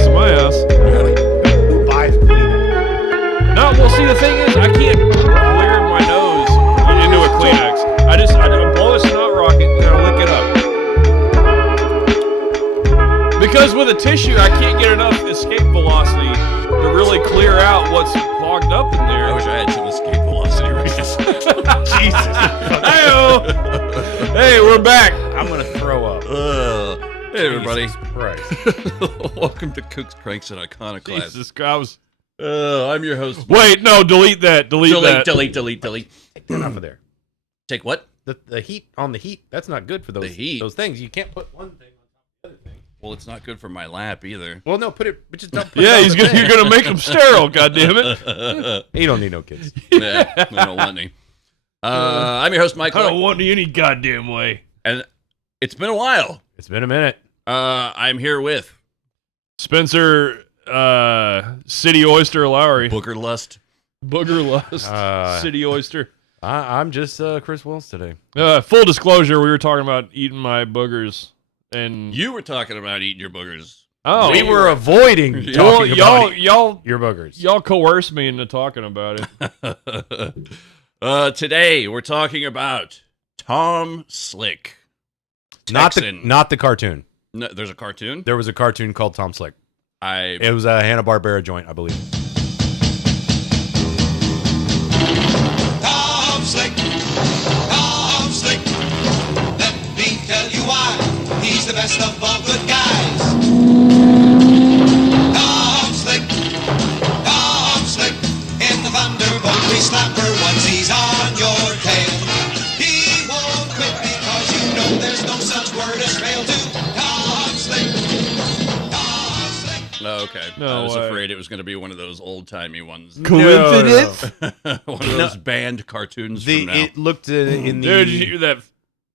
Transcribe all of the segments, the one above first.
Kleenex in my house. Buy Kleenex. No, well, see, the thing is, I can't clear my nose into a Kleenex. I blow a snot rocket and I lick it up. Because with a tissue, I can't get enough escape velocity to really clear out what's clogged up in there. I wish I had some escape velocity races. Jesus. Hey-o. Hey, we're back. I'm going to throw up. Hey, everybody. Jesus Christ. Welcome to Kooks, Cranks, and Iconoclast. Jesus Christ. I'm your host. Wait, no, delete that. Delete that. Delete. Take that off of there. Take what? The heat on the heat, that's not good for those, those things. You can't put one thing on top of the other thing. Well, it's not good for my lap either. Well, no, but just don't put Yeah, it on the you're gonna make them sterile. Goddammit. You don't need no kids. Yeah, I don't want any. I'm your host, Mike. I don't want any goddamn way. And it's been a while. It's been a minute. I'm here with Spencer, City Oyster Lowry. Booger Lust. Booger Lust. City Oyster. I'm just Chris Wills today. Full disclosure, we were talking about eating my boogers. And You were talking about eating your boogers. oh, We were avoiding talking about y'all your boogers. y'all coerced me into talking about it. Today, we're talking about Tom Slick. Not Texan. the cartoon. No, there's a cartoon? There was a cartoon called Tom Slick. I It was a Hanna-Barbera joint, I believe. Tom Slick, Tom Slick. Let me tell you why. He's the best of all good guys. Tom Slick, Tom Slick. In the Thunderbolt, we slapper once he's on your tail. He won't quit because you know there's no such word as fail to Tom Slick. Tom Slick. Oh, okay. No I was way. afraid it was going to be one of those old-timey ones. Coincidence? One of those banned cartoons from now. It looked in Dude, did you hear that?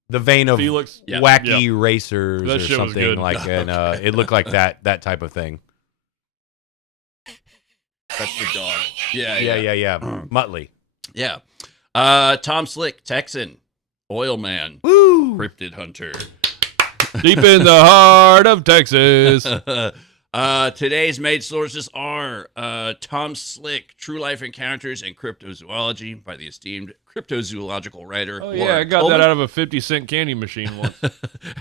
the vein of Felix? Yeah. wacky racers That or shit was something good. like, and it looked like that type of thing. That's the dog. Yeah. Yeah. Muttley. Yeah. Tom Slick, Texan, oil man, Woo! cryptid hunter. Deep in the heart of Texas. Today's main sources are Tom Slick, True Life Encounters and Cryptozoology by the esteemed cryptozoological writer Oh, yeah, Loren I got Coleman, that out of a 50-cent candy machine once.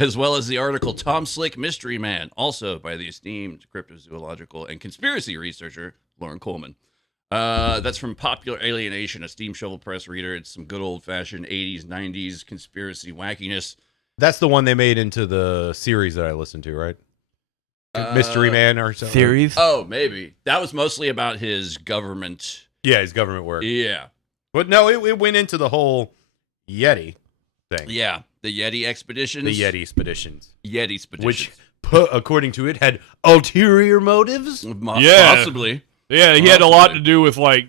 as well as the article Tom Slick, Mystery Man, also by the esteemed cryptozoological and conspiracy researcher Loren Coleman. That's from Popular Alienation, a Steam Shovel Press reader. It's some good old-fashioned 80s, 90s conspiracy wackiness. That's the one they made into the series that I listened to, right? Mystery Man or something. Theories? Oh, maybe. That was mostly about his government. Yeah, his government work. Yeah. But no, it went into the whole Yeti thing. Yeah. The Yeti expeditions. The Yeti expeditions. Yeti expeditions. Which, according to it, had ulterior motives. Yeah. Possibly. Yeah, he had a lot to do with, like,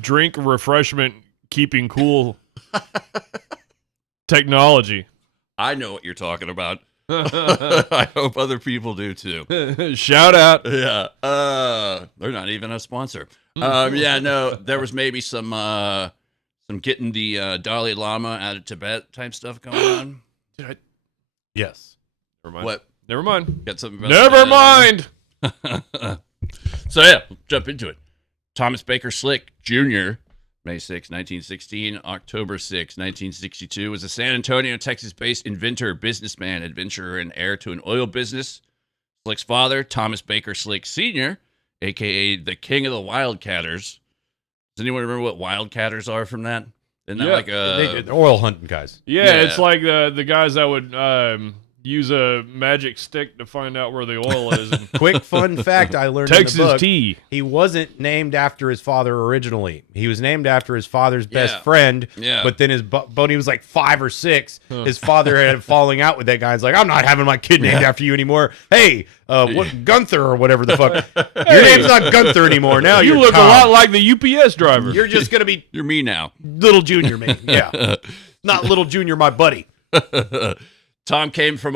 drink, refreshment, keeping cool technology. I know what you're talking about. I hope other people do too. Shout out. Yeah. They're not even a sponsor. Yeah, no, there was maybe some getting the Dalai Lama out of Tibet type stuff going on. Yes. Never mind. What? Never mind. Got something about Never that? mind. So yeah, jump into it. Thomas Baker Slick Jr., May 6, 1916, October 6, 1962, was a San Antonio, Texas-based inventor, businessman, adventurer, and heir to an oil business. Slick's father, Thomas Baker Slick Sr., a.k.a. the King of the Wildcatters. Does anyone remember what Wildcatters are from that? Isn't that Yeah, like a... They're oil hunting guys. Yeah, it's like the guys that would use a magic stick to find out where the oil is. And Quick fun fact I learned in Texas the book. tea. He wasn't named after his father originally. He was named after his father's best Yeah. friend. Yeah. But then when he was like 5 or 6, his father had a falling out with that guy. He's like, I'm not having my kid named after you anymore. Hey, what Gunther or whatever the fuck. Your name's not Gunther anymore. Now You you're look Tom. a lot like the UPS driver. You're just gonna be You're me now. little junior me. Yeah. Not little junior, my buddy. Tom came from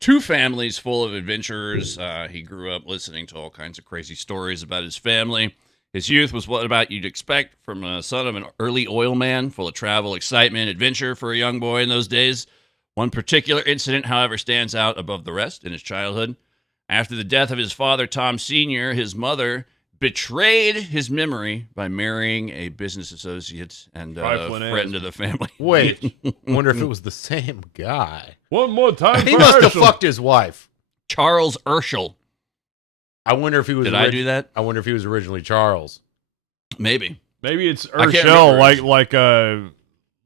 two families full of adventurers. He grew up listening to all kinds of crazy stories about his family. His youth was what about you'd expect from a son of an early oil man, full of travel, excitement, adventure for a young boy in those days. One particular incident, however, stands out above the rest in his childhood. After the death of his father, Tom Sr., his mother betrayed his memory by marrying a business associate and friend of the family. Wait, wonder if it was the same guy. One more time. He must have fucked his wife. Charles Urschel. I wonder if he was. Did I do that? I wonder if he was originally Charles. Maybe. Maybe it's I can't Urshel,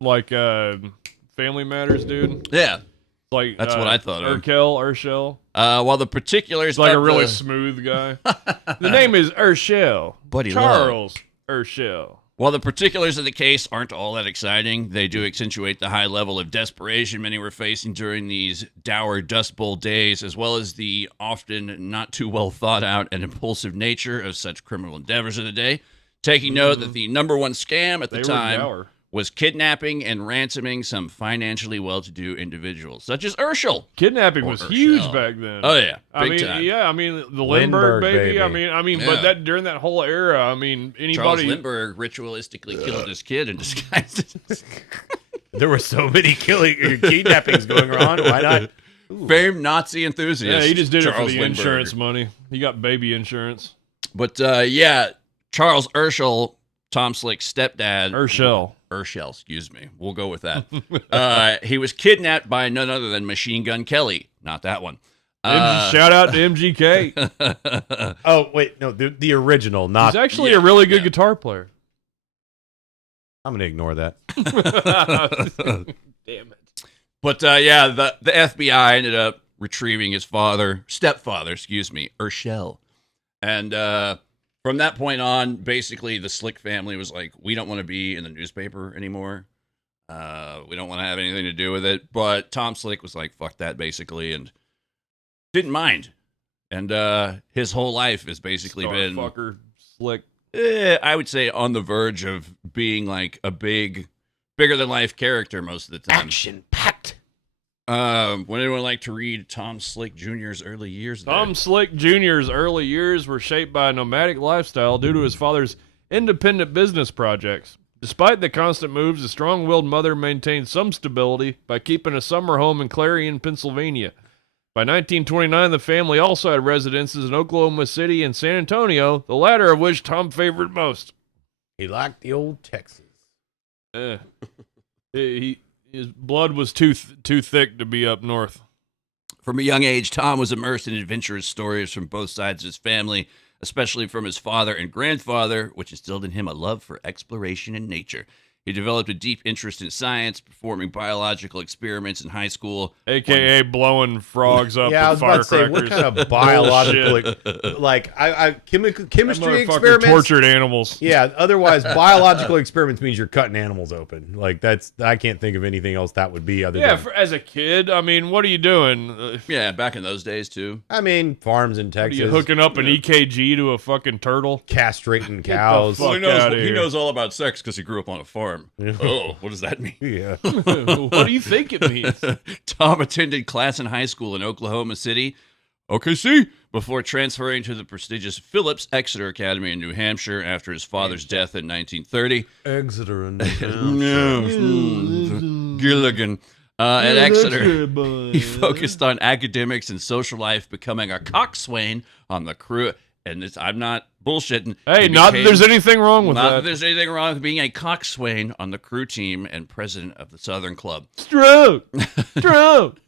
like Family Matters, dude. Yeah. Like That's what I thought of. Urshel. While the particulars He's like a of really the- smooth guy. The name is Urshel. Buddy Charles Urshel. While the particulars of the case aren't all that exciting, they do accentuate the high level of desperation many were facing during these dour Dust Bowl days, as well as the often not too well thought out and impulsive nature of such criminal endeavors of the day. Taking note that the number one scam at the They were time dour. was kidnapping and ransoming some financially well-to-do individuals, such as Urschel. Kidnapping Or was Urshel. huge back then. Oh yeah, I big mean, time. yeah, I mean the Lindbergh, Lindbergh baby. baby. I mean, Yeah. but that during that whole era, I mean, Charles anybody. Lindbergh ritualistically killed his kid and disguised it. There were so many kidnappings going on. Why not? Famed Nazi enthusiast. Yeah, he just did it for Charles the Lindbergh. insurance money. He got baby insurance. But yeah, Charles Urschel, Tom Slick's stepdad. Urshel. Urshel, excuse me. We'll go with that. He was kidnapped by none other than Machine Gun Kelly. Not that one. Shout out to MGK. Oh wait, no, the original, not. He's actually yeah, a really good yeah. guitar player. I'm gonna ignore that. Damn it. But yeah, the FBI ended up retrieving his stepfather, Urshel. And from that point on, basically the Slick family was like, we don't want to be in the newspaper anymore. We don't want to have anything to do with it. But Tom Slick was like, fuck that, basically, and didn't mind. And his whole life has basically been, fucker Slick. I would say, on the verge of being like a bigger than life character most of the time. Action packed. Would anyone like to read Tom Slick Jr.'s early years? Tom Slick Jr.'s early years were shaped by a nomadic lifestyle due to his father's independent business projects. Despite the constant moves, the strong-willed mother maintained some stability by keeping a summer home in Clarion, Pennsylvania. By 1929, the family also had residences in Oklahoma City and San Antonio, the latter of which Tom favored most. He liked the old Texas. His blood was too thick to be up north. From a young age, Tom was immersed in adventurous stories from both sides of his family, especially from his father and grandfather, which instilled in him a love for exploration and nature. He developed a deep interest in science, performing biological experiments in high school. AKA blowing frogs up Yeah, I was with about to say, firecrackers. what kind of biological, Bullshit. like chemistry Motherfucker experiments? tortured animals. Yeah, otherwise biological experiments means you're cutting animals open. Like I can't think of anything else that would be other Yeah, than. as a kid, I mean, what are you doing? Yeah, back in those days, too. I mean, farms in Are Texas, you hooking up an EKG to a fucking turtle? castrating cows. fuck outta here. all about sex because he grew up on a farm. Oh, what does that mean? Yeah. What do you think it means? Tom attended class in high school in Oklahoma City, OKC, before transferring to the prestigious Phillips Exeter Academy in New Hampshire after his father's death in 1930. Exeter and Gilligan. At Exeter, he focused on academics and social life, becoming a coxswain on the crew. And I'm not bullshitting. Hey, He not that became- there's anything wrong with Not that that. there's anything wrong with being a coxswain on the crew team and president of the Southern Club. Stroke! Stroke!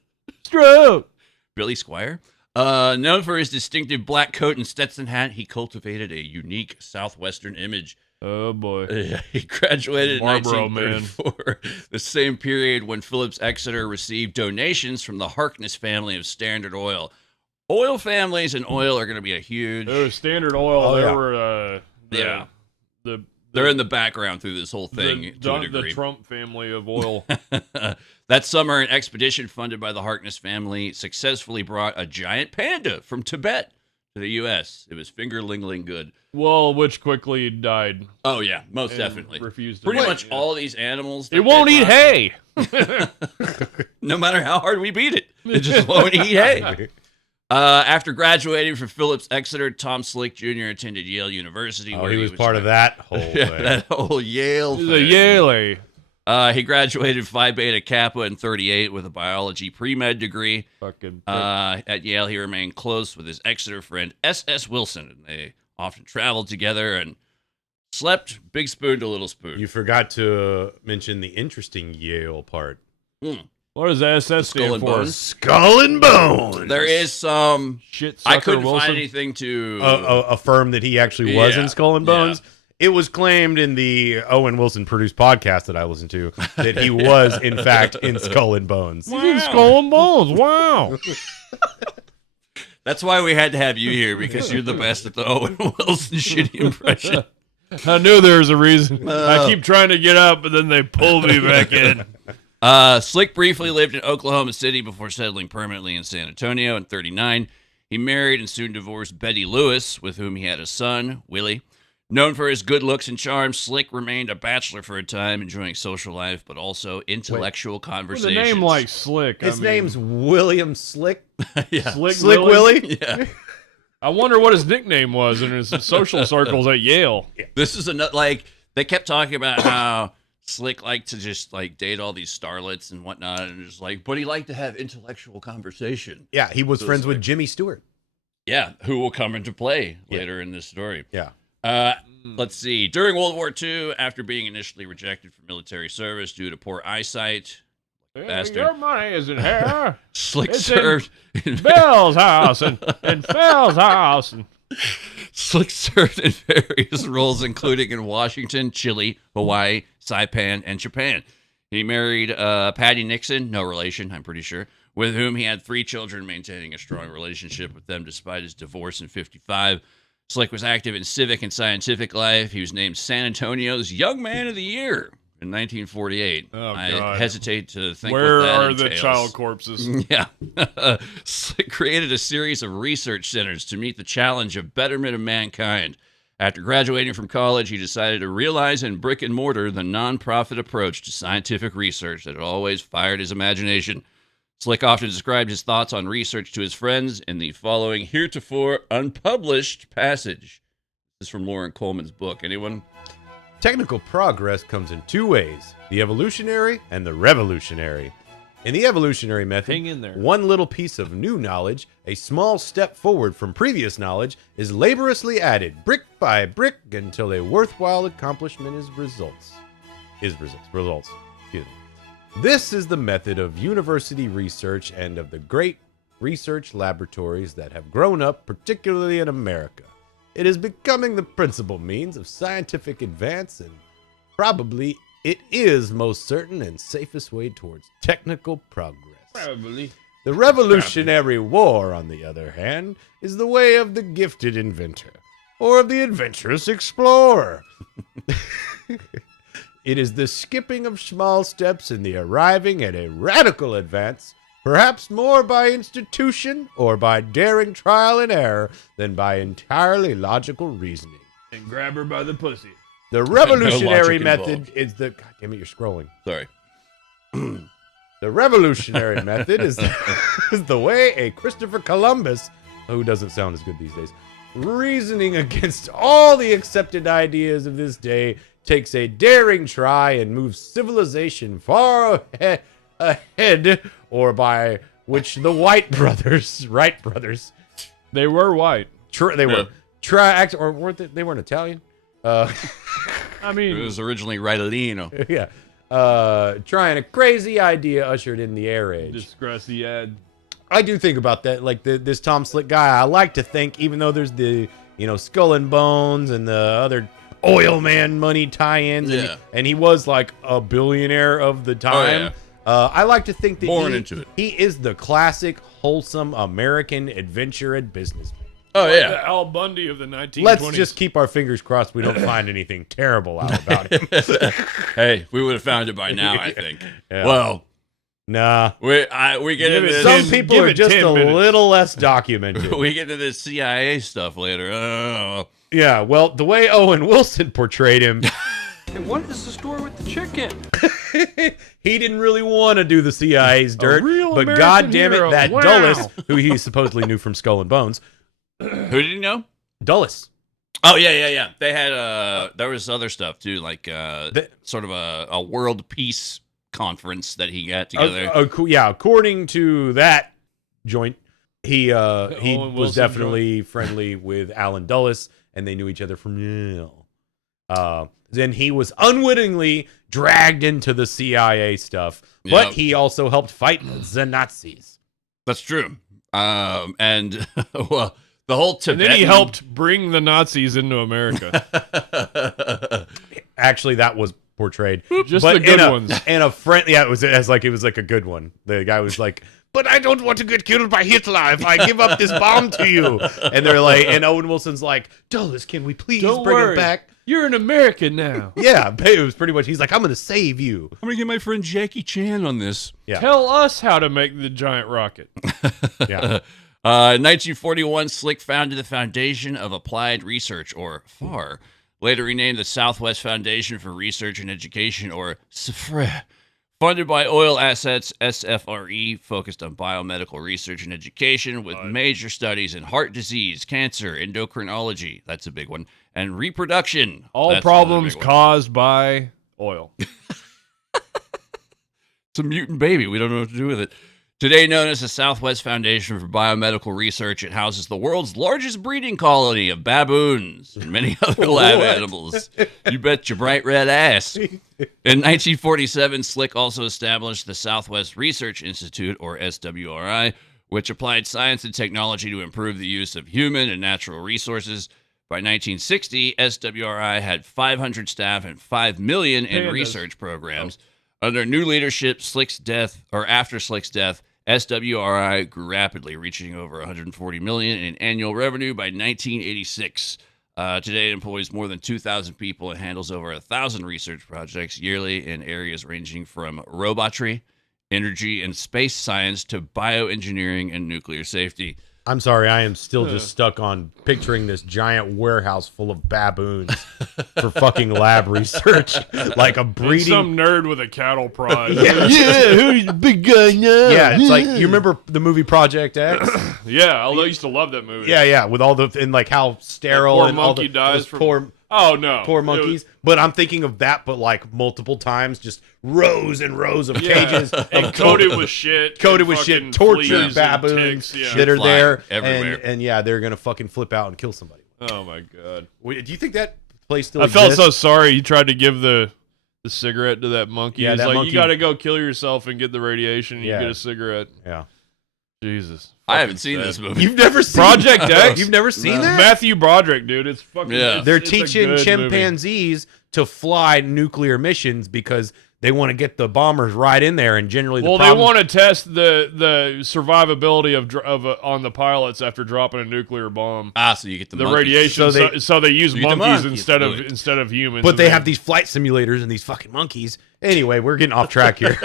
Stroke! Billy Squire. Known for his distinctive black coat and Stetson hat, he cultivated a unique Southwestern image. Oh, boy. He graduated in Marlboro Man. 1934, the same period when Phillips Exeter received donations from the Harkness family of Standard Oil. Oil families and oil are going to be a huge... There was Standard Oil. Oh, there yeah. were They're in the background through this whole thing to a the degree. Trump family of oil. That summer, an expedition funded by the Harkness family successfully brought a giant panda from Tibet to the U.S. It was fingerling good. Well, which quickly died. Oh, yeah, most And definitely. refused to Pretty eat. much all these animals. that It won't they eat brought- hay. No matter how hard we beat it. It just won't eat hay. After graduating from Phillips Exeter, Tom Slick Jr. attended Yale University. Oh, where he was part of that whole Yeah, thing. that whole Yale He's thing. a Yale. He graduated Phi Beta Kappa in 38 with a biology pre-med degree. Fucking. At Yale, he remained close with his Exeter friend S.S. Wilson, and they often traveled together and slept big spoon to little spoon. You forgot to mention the interesting Yale part. What does SS Skull stand and for? Bones? Skull and Bones. There is some. Shit I sucker couldn't Wilson. find anything to. Affirm that he actually was Yeah, in Skull and Bones. It was claimed in the Owen Wilson produced podcast that I listened to that he was, in fact, in Skull and Bones. He's in Skull and Bones. Wow. That's why we had to have you here, because you're the best at the Owen Wilson shitty impression. I knew there was a reason. I keep trying to get out, but then they pull me back in. Slick briefly lived in Oklahoma City before settling permanently in San Antonio in 39. He married and soon divorced Betty Lewis, with whom he had a son, Willie. Known for his good looks and charm, Slick remained a bachelor for a time, enjoying social life, but also intellectual With conversations. a name like Slick. His name's William Slick. yeah. Slick Willie? Yeah. I wonder what his nickname was in his social circles at Yale. This is another, like, they kept talking about how Slick liked to just, like, date all these starlets and whatnot, and just like, but he liked to have intellectual conversation. Yeah, he was So friends it's with like- Jimmy Stewart. Yeah, who will come into play later in this story. Yeah. Let's see. During World War II, after being initially rejected from military service due to poor eyesight, bastard. Your money is in here. Slick It's served in Bill's house and Phil's house. And Slick served in various roles, including in Washington, Chile, Hawaii, Saipan, and Japan. He married Patty Nixon, no relation, I'm pretty sure, with whom he had 3 children, maintaining a strong relationship with them despite his divorce in 55. Slick was active in civic and scientific life. He was named San Antonio's Young Man of the Year in 1948. Oh, I God. hesitate to think where what that are the entails. child corpses? Yeah. Slick created a series of research centers to meet the challenge of betterment of mankind. After graduating from college, he decided to realize in brick and mortar the nonprofit approach to scientific research that had always fired his imagination. Slick often described his thoughts on research to his friends in the following heretofore unpublished passage. This is from Loren Coleman's book. Anyone? Technical progress comes in 2 ways, the evolutionary and the revolutionary. In the evolutionary method, Hang in there. one little piece of new knowledge, a small step forward from previous knowledge, is laboriously added brick by brick until a worthwhile accomplishment results. Excuse me. This is the method of university research and of the great research laboratories that have grown up, particularly in America. It is becoming the principal means of scientific advance, and probably it is most certain and safest way towards technical progress. Probably. The Revolutionary War, on the other hand, is the way of the gifted inventor, or of the adventurous explorer. It is the skipping of small steps and the arriving at a radical advance, perhaps more by institution or by daring trial and error than by entirely logical reasoning. And grab her by the pussy. The revolutionary logic method involved. is the... God damn it, you're scrolling. Sorry. The revolutionary method is the way a Christopher Columbus, who doesn't sound as good these days, reasoning against all the accepted ideas of this day, takes a daring try and moves civilization far ahead, or by which the Wright brothers, They were white. they were or weren't they weren't Italian? I It mean, was originally Ritalino. Yeah. Trying a crazy idea ushered in the air age. discuss the ad. I do think about that, like this Tom Slick guy. I like to think, even though there's the Skull and Bones and the other oil man money tie-ins, Yeah. and he was like a billionaire of the time. I like to think that Born into it. he is the classic wholesome American adventure and businessman. Oh, yeah. The Al Bundy of the 1920s. Let's just keep our fingers crossed we don't find anything terrible out about him. Hey, we would have found it by now, I think. Yeah. Well, Nah. we get Give into it this. Some Give people it are just 10 a minutes. little less documented. We get into this CIA stuff later. Yeah, well, the way Owen Wilson portrayed him, And what is the story with the chicken? he didn't really want to do the CIA's dirt, real but American God damn it, hero. that Wow. Dulles, who he supposedly knew from Skull and Bones, Who did you know? Dulles, Oh yeah. They had there was other stuff too, like sort of a world peace conference that he got together. According to that joint, he Owen was Wilson definitely friendly with Alan Dulles, and they knew each other from Yale. Then he was unwittingly dragged into the CIA stuff, but he also helped fight the Nazis. That's true. And well, the whole Tibetan... And then he helped bring the Nazis into America. Actually, that was portrayed. Just the good ones. And a friend, yeah, it was like a good one. The guy was like, "But I don't want to get killed by Hitler if I give up this bomb to you." And they're like, and Owen Wilson's like, "Dulles, can we please bring it back?" You're an American now. Yeah, it was pretty much. He's like, "I'm going to save you." I'm going to get my friend Jackie Chan on this. Yeah. Tell us how to make the giant rocket. Yeah. 1941, Slick founded the Foundation of Applied Research, or FAR, later renamed the Southwest Foundation for Research and Education, or SFRE. Funded by oil assets, SFRE focused on biomedical research and education with major studies in heart disease, cancer, endocrinology, that's a big one, and reproduction. All That's problems another big one. caused by oil. It's a mutant baby. We don't know what to do with it. Today known as the Southwest Foundation for Biomedical Research, it houses the world's largest breeding colony of baboons and many other lab animals. You bet your bright red ass. In 1947, Slick also established the Southwest Research Institute, or SWRI, which applied science and technology to improve the use of human and natural resources. By 1960, SWRI had 500 staff and $5 million in research programs. Under new leadership, after Slick's death, SWRI grew rapidly, reaching over $140 million in annual revenue by 1986. Today, it employs more than 2,000 people and handles over 1,000 research projects yearly in areas ranging from robotry, energy and space science to bioengineering and nuclear safety. I'm sorry, I am still just stuck on picturing this giant warehouse full of baboons for fucking lab research, like a And breeding. some nerd with a cattle prod. who's the big guy now? Yeah, it's like, you remember the movie Project X? Yeah, I used to love that movie. Yeah, with all the and like how sterile Poor and all monkey the dies those from poor Oh no, monkeys. But I'm thinking of that, but like multiple times, just rows and rows of cages and coated with shit, coated with fucking shit, tortured fleas and baboons ticks, yeah. that are Flying there, everywhere. and yeah, they're gonna fucking flip out and kill somebody. Oh my god! Wait, do you think that place still I felt exists? so sorry. He tried to give the cigarette to that monkey. Yeah, He's that like, monkey- you got to go kill yourself and get the radiation. And Yeah. You get a cigarette. Yeah, Jesus, I haven't seen this movie. you've never seen Project X? You've never seen that? Matthew Broderick, dude. It's fucking. Yeah. it's- They're it's a teaching good movie. chimpanzees to fly nuclear missions because they want to get the bombers right in there, and generally the Well, they problem- want to test the survivability of on the pilots after dropping a nuclear bomb. So you get the The monkeys. radiation, so they use You get the monkeys monkeys instead to of do it. instead of humans. But they And have these flight simulators and these fucking monkeys. Anyway, we're getting off track here.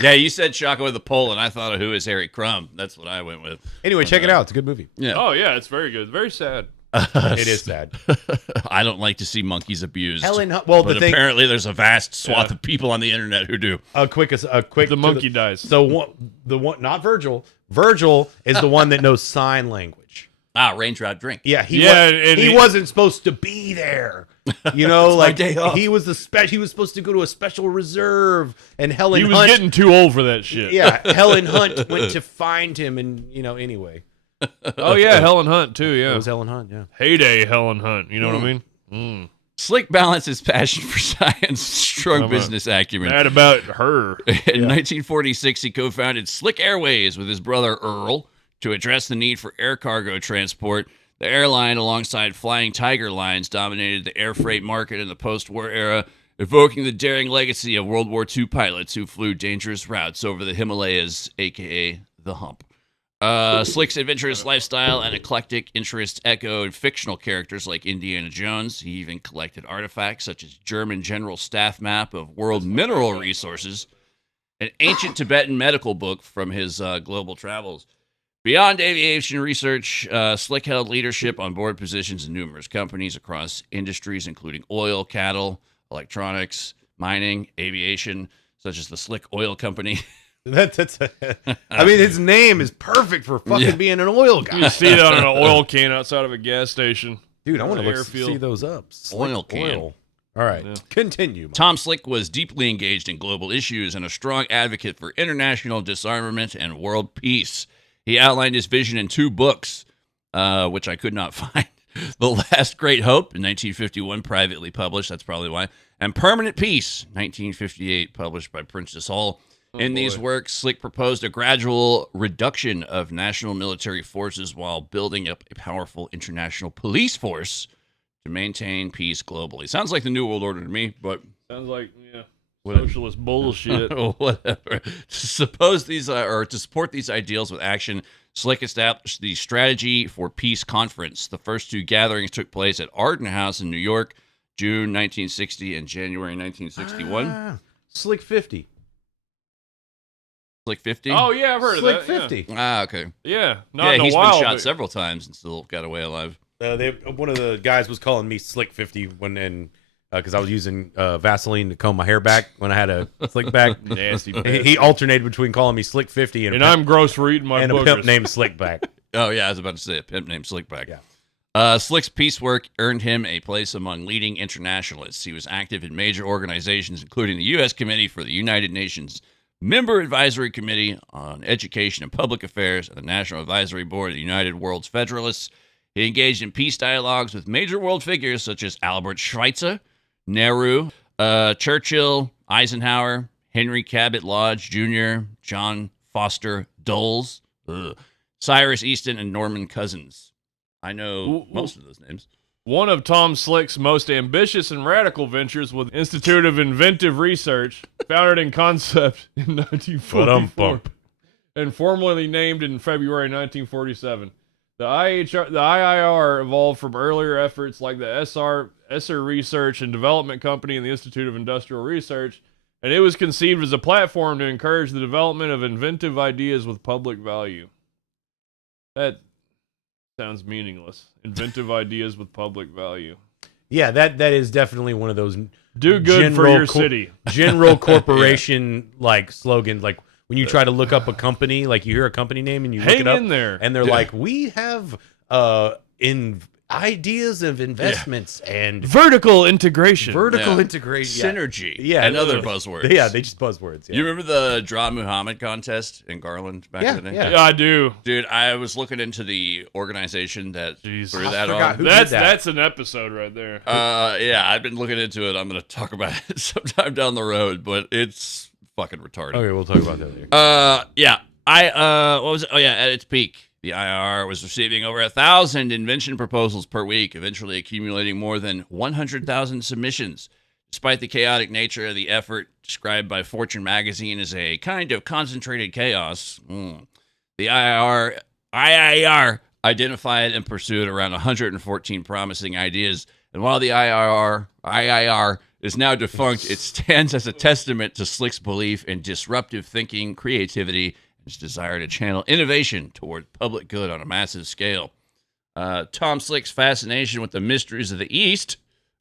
Yeah, you said Shaka with a pole, and I thought of Who is Harry Crumb. That's what I went with. Anyway, check it out. It's a good movie. Yeah. Oh yeah, it's very good. Very sad. It is sad. I don't like to see monkeys abused. Helen Hunt- well, but the thing- apparently there's a vast swath Yeah. Uh, of people on the internet who do. A quick. The monkey dies. So not Virgil. Virgil is the one that knows sign language. Raindrop drink. Yeah, he he- wasn't supposed to be there. You know, like day off. he was he was supposed to go to a special reserve, and Helen He was Hunt. getting too old for that shit. Yeah, Helen Hunt went to find him, and anyway, Oh yeah, Helen Hunt too. it Yeah. was Helen Hunt. Yeah. Heyday, Helen Hunt. You know what I mean? Slick balances passion for science, strong I'm business acumen. Mad about her. In 1946, he co-founded Slick Airways with his brother Earl to address the need for air cargo transport. The airline, alongside Flying Tiger Lines, dominated the air freight market in the post-war era, evoking the daring legacy of World War II pilots who flew dangerous routes over the Himalayas, a.k.a. the Hump. Slick's adventurous lifestyle and eclectic interests echoed fictional characters like Indiana Jones. He even collected artifacts such as German General Staff Map of World Mineral Resources, an ancient Tibetan medical book from his global travels. Beyond aviation research, Slick held leadership on board positions in numerous companies across industries, including oil, cattle, electronics, mining, aviation, such as the Slick Oil Company. I mean, his name is perfect for fucking being an oil guy. You see it on an oil can outside of a gas station. Dude, I want to airfield. see those up. Oil can. All right, Yeah. continue. Mike. Tom Slick was deeply engaged in global issues and a strong advocate for international disarmament and world peace. He outlined his vision in 2 books, which I could not find. The Last Great Hope in 1951, privately published. That's probably why. And Permanent Peace, 1958, published by Princess Hall. In these works, Slick proposed a gradual reduction of national military forces while building up a powerful international police force to maintain peace globally. Sounds like the New World Order to me, but Sounds like socialist bullshit. whatever. To support these ideals with action, Slick established the Strategy for Peace Conference. The first 2 gatherings took place at Arden House in New York, June 1960 and January 1961. Slick 50. Slick 50? Oh yeah, I've heard Slick of that. 50. Ah, okay. Yeah, not in a he's while. been shot but- several times and still got away alive. One of the guys was calling me Slick 50 because I was using Vaseline to comb my hair back when I had a slick back. Nasty. He alternated between calling me Slick 50 And I'm gross for eating my and a boogers. pimp named Slickback. Oh, yeah, I was about to say a pimp named Slickback. Yeah. Slick's peace work earned him a place among leading internationalists. He was active in major organizations, including the U.S. Committee for the United Nations Member Advisory Committee on Education and Public Affairs and the National Advisory Board of the United World's Federalists. He engaged in peace dialogues with major world figures such as Albert Schweitzer, Nehru, Churchill, Eisenhower, Henry Cabot Lodge Jr., John Foster Dulles, Cyrus Easton, and Norman Cousins. I know most of those names. One of Tom Slick's most ambitious and radical ventures was the Institute of Inventive Research, founded in concept in 1944 and formally named in February 1947. The IIR evolved from earlier efforts like the Esser Research and Development Company and the Institute of Industrial Research, and it was conceived as a platform to encourage the development of inventive ideas with public value. That sounds meaningless. Inventive ideas with public value. Yeah, that is definitely one of those Do good for your city. General corporation like slogans. Like when you try to look up a company, like you hear a company name and you look Hang it up, in there. and they're like, we have ideas of investments and Vertical integration. vertical integration. Synergy. Yeah, and other literally. buzzwords. Yeah, they just buzzwords. Yeah. You remember the Draw Muhammad contest in Garland back in the day? Yeah. Yeah, I do. Dude, I was looking into the organization that Jeez. threw I that forgot on. who- That's did that? that's an episode right there. Yeah, I've been looking into it. I'm going to talk about it sometime down the road, but it's fucking retarded. Okay, we'll talk about that later. Yeah. What was it? Oh, yeah, at its peak, the IR was receiving over 1,000 invention proposals per week, eventually accumulating more than 100,000 submissions. Despite the chaotic nature of the effort, described by Fortune magazine as a kind of concentrated chaos, the IIR identified and pursued around 114 promising ideas. And while the IIR is now defunct, it stands as a testament to Slick's belief in disruptive thinking, creativity, and his desire to channel innovation toward public good on a massive scale. Tom Slick's fascination with the mysteries of the East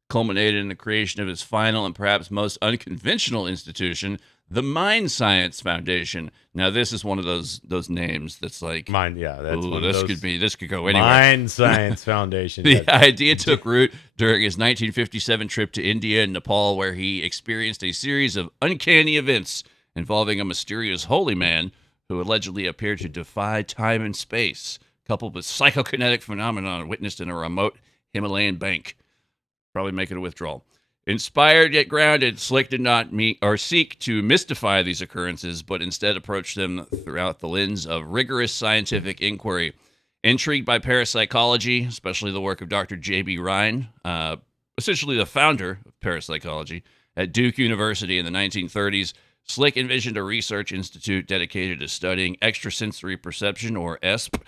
culminated in the creation of his final and perhaps most unconventional institution, the Mind Science Foundation. Now, this is one of those names that's like, Mind, yeah, that's ooh, one of this those. could go anywhere. Mind Science Foundation. The Yeah. idea took root during his 1957 trip to India and Nepal, where he experienced a series of uncanny events involving a mysterious holy man who allegedly appeared to defy time and space, coupled with psychokinetic phenomenon witnessed in a remote Himalayan bank. Probably making a withdrawal. Inspired yet grounded, Slick did not meet or seek to mystify these occurrences, but instead approached them throughout the lens of rigorous scientific inquiry. Intrigued by parapsychology, especially the work of Dr. J.B. Ryan, essentially the founder of parapsychology, at Duke University in the 1930s, Slick envisioned a research institute dedicated to studying extrasensory perception, or ESP,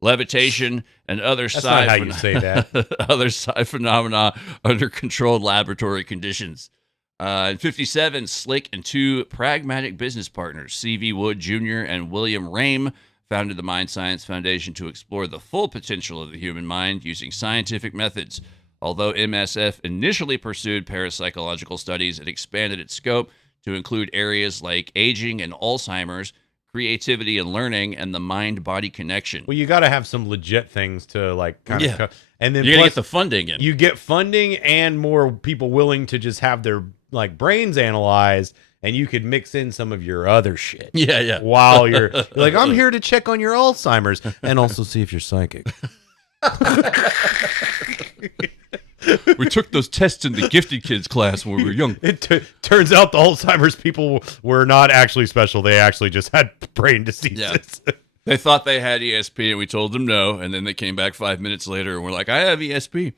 levitation, and other That's not how you say that. other psi phenomena under controlled laboratory conditions. In 57, Slick and two pragmatic business partners, C.V. Wood Jr. and William Rame, founded the Mind Science Foundation to explore the full potential of the human mind using scientific methods. Although MSF initially pursued parapsychological studies, it expanded its scope to include areas like aging and Alzheimer's, creativity and learning, and the mind-body connection. Well, you got to have some legit things to like kind Yeah. of, and then You got to plus, get the funding in. you get funding and more people willing to just have their like brains analyzed, and you could mix in some of your other shit. Yeah. While you're like, I'm here to check on your Alzheimer's and also see if you're psychic. We took those tests in the gifted kids class when we were young. It turns out the Alzheimer's people were not actually special. They actually just had brain diseases. Yeah. They thought they had ESP, and we told them no, and then they came back 5 minutes later and were like, I have ESP.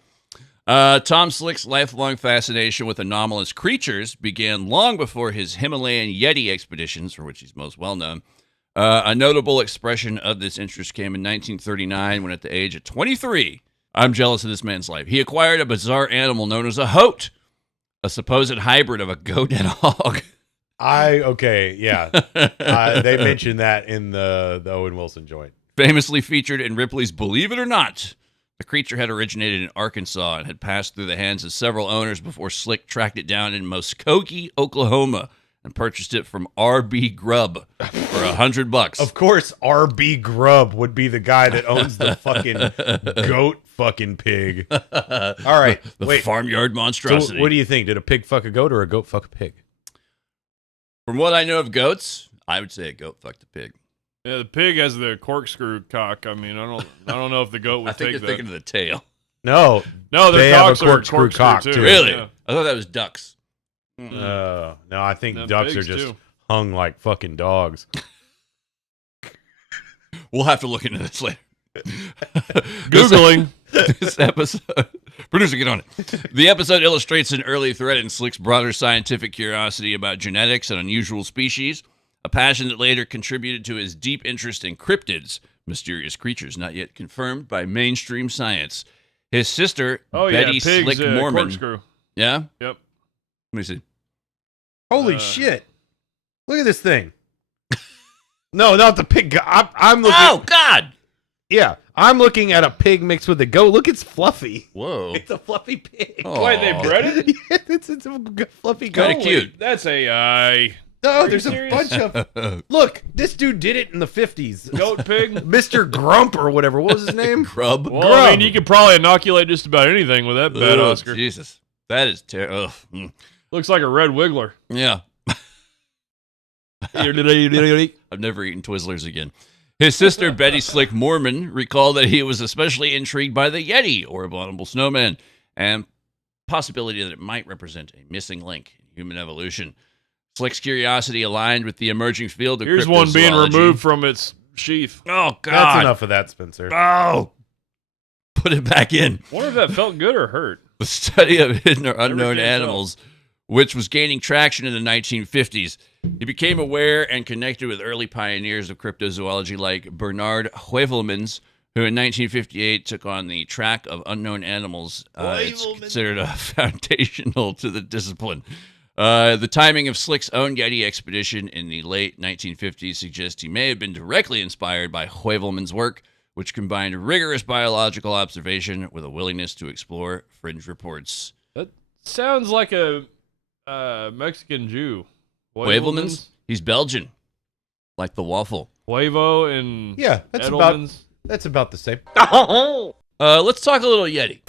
Tom Slick's lifelong fascination with anomalous creatures began long before his Himalayan Yeti expeditions, for which he's most well known. A notable expression of this interest came in 1939 when, at the age of 23, I'm jealous of this man's life, he acquired a bizarre animal known as a hoat, a supposed hybrid of a goat and a hog. They mentioned that in the Owen Wilson joint. Famously featured in Ripley's Believe It or Not, the creature had originated in Arkansas and had passed through the hands of several owners before Slick tracked it down in Muskogee, Oklahoma, and purchased it from R.B. Grubb for $100. Of course, R.B. Grubb would be the guy that owns the fucking goat fucking pig. All right, the farmyard monstrosity. So what do you think? Did a pig fuck a goat or a goat fuck a pig? From what I know of goats, I would say a goat fucked a pig. Yeah, the pig has the corkscrew cock. I mean, I don't know if the goat would I think take you're that. thinking of the tail. No, No, they their have a cocks are corkscrew cock, too. Really? Yeah. I thought that was ducks. no, I think Them ducks are pigs, just too. hung like fucking dogs. We'll have to look into this later. Googling. This episode. Producer, get on it. The episode illustrates an early thread in Slick's broader scientific curiosity about genetics and unusual species, a passion that later contributed to his deep interest in cryptids, mysterious creatures not yet confirmed by mainstream science. His sister, Betty pigs, Slick Mormon. corkscrew. Yeah? Yep. Let me see. Holy shit! Look at this thing. No, not the pig. I'm looking. Oh, God! Yeah, I'm looking at a pig mixed with a goat. Look, it's fluffy. Whoa. It's a fluffy pig. Oh. Wait, they bred it? Yeah, it's a fluffy goat. Kinda cute. That's AI. No, there's serious? a bunch of. Look, this dude did it in the 50s. Goat pig? Mr. Grump or whatever. What was his name? Grub. Well, I mean, you could probably inoculate just about anything with that bad Oh, Oscar. Jesus. That is terrible. Looks like a red wiggler. Yeah. I've never eaten Twizzlers again. His sister, Betty Slick Mormon, recalled that he was especially intrigued by the Yeti, or abominable snowman, and possibility that it might represent a missing link in human evolution. Slick's curiosity aligned with the emerging field of Here's one being cryptozoology. removed from its sheath. Oh, God. That's enough of that, Spencer. Oh! Put it back in. Wonder if that felt good or hurt. The study of hidden or unknown can't animals, which was gaining traction in the 1950s. He became aware and connected with early pioneers of cryptozoology like Bernard Heuvelmans, who in 1958 took on the track of unknown animals. It's considered foundational to the discipline. The timing of Slick's own Yeti expedition in the late 1950s suggests he may have been directly inspired by Heuvelmans' work, which combined rigorous biological observation with a willingness to explore fringe reports. That sounds like a Mexican Jew. Heuvelmans? He's Belgian, like the waffle. Huevo and Yeah, Edelman's. that's about the same. Let's talk a little Yeti.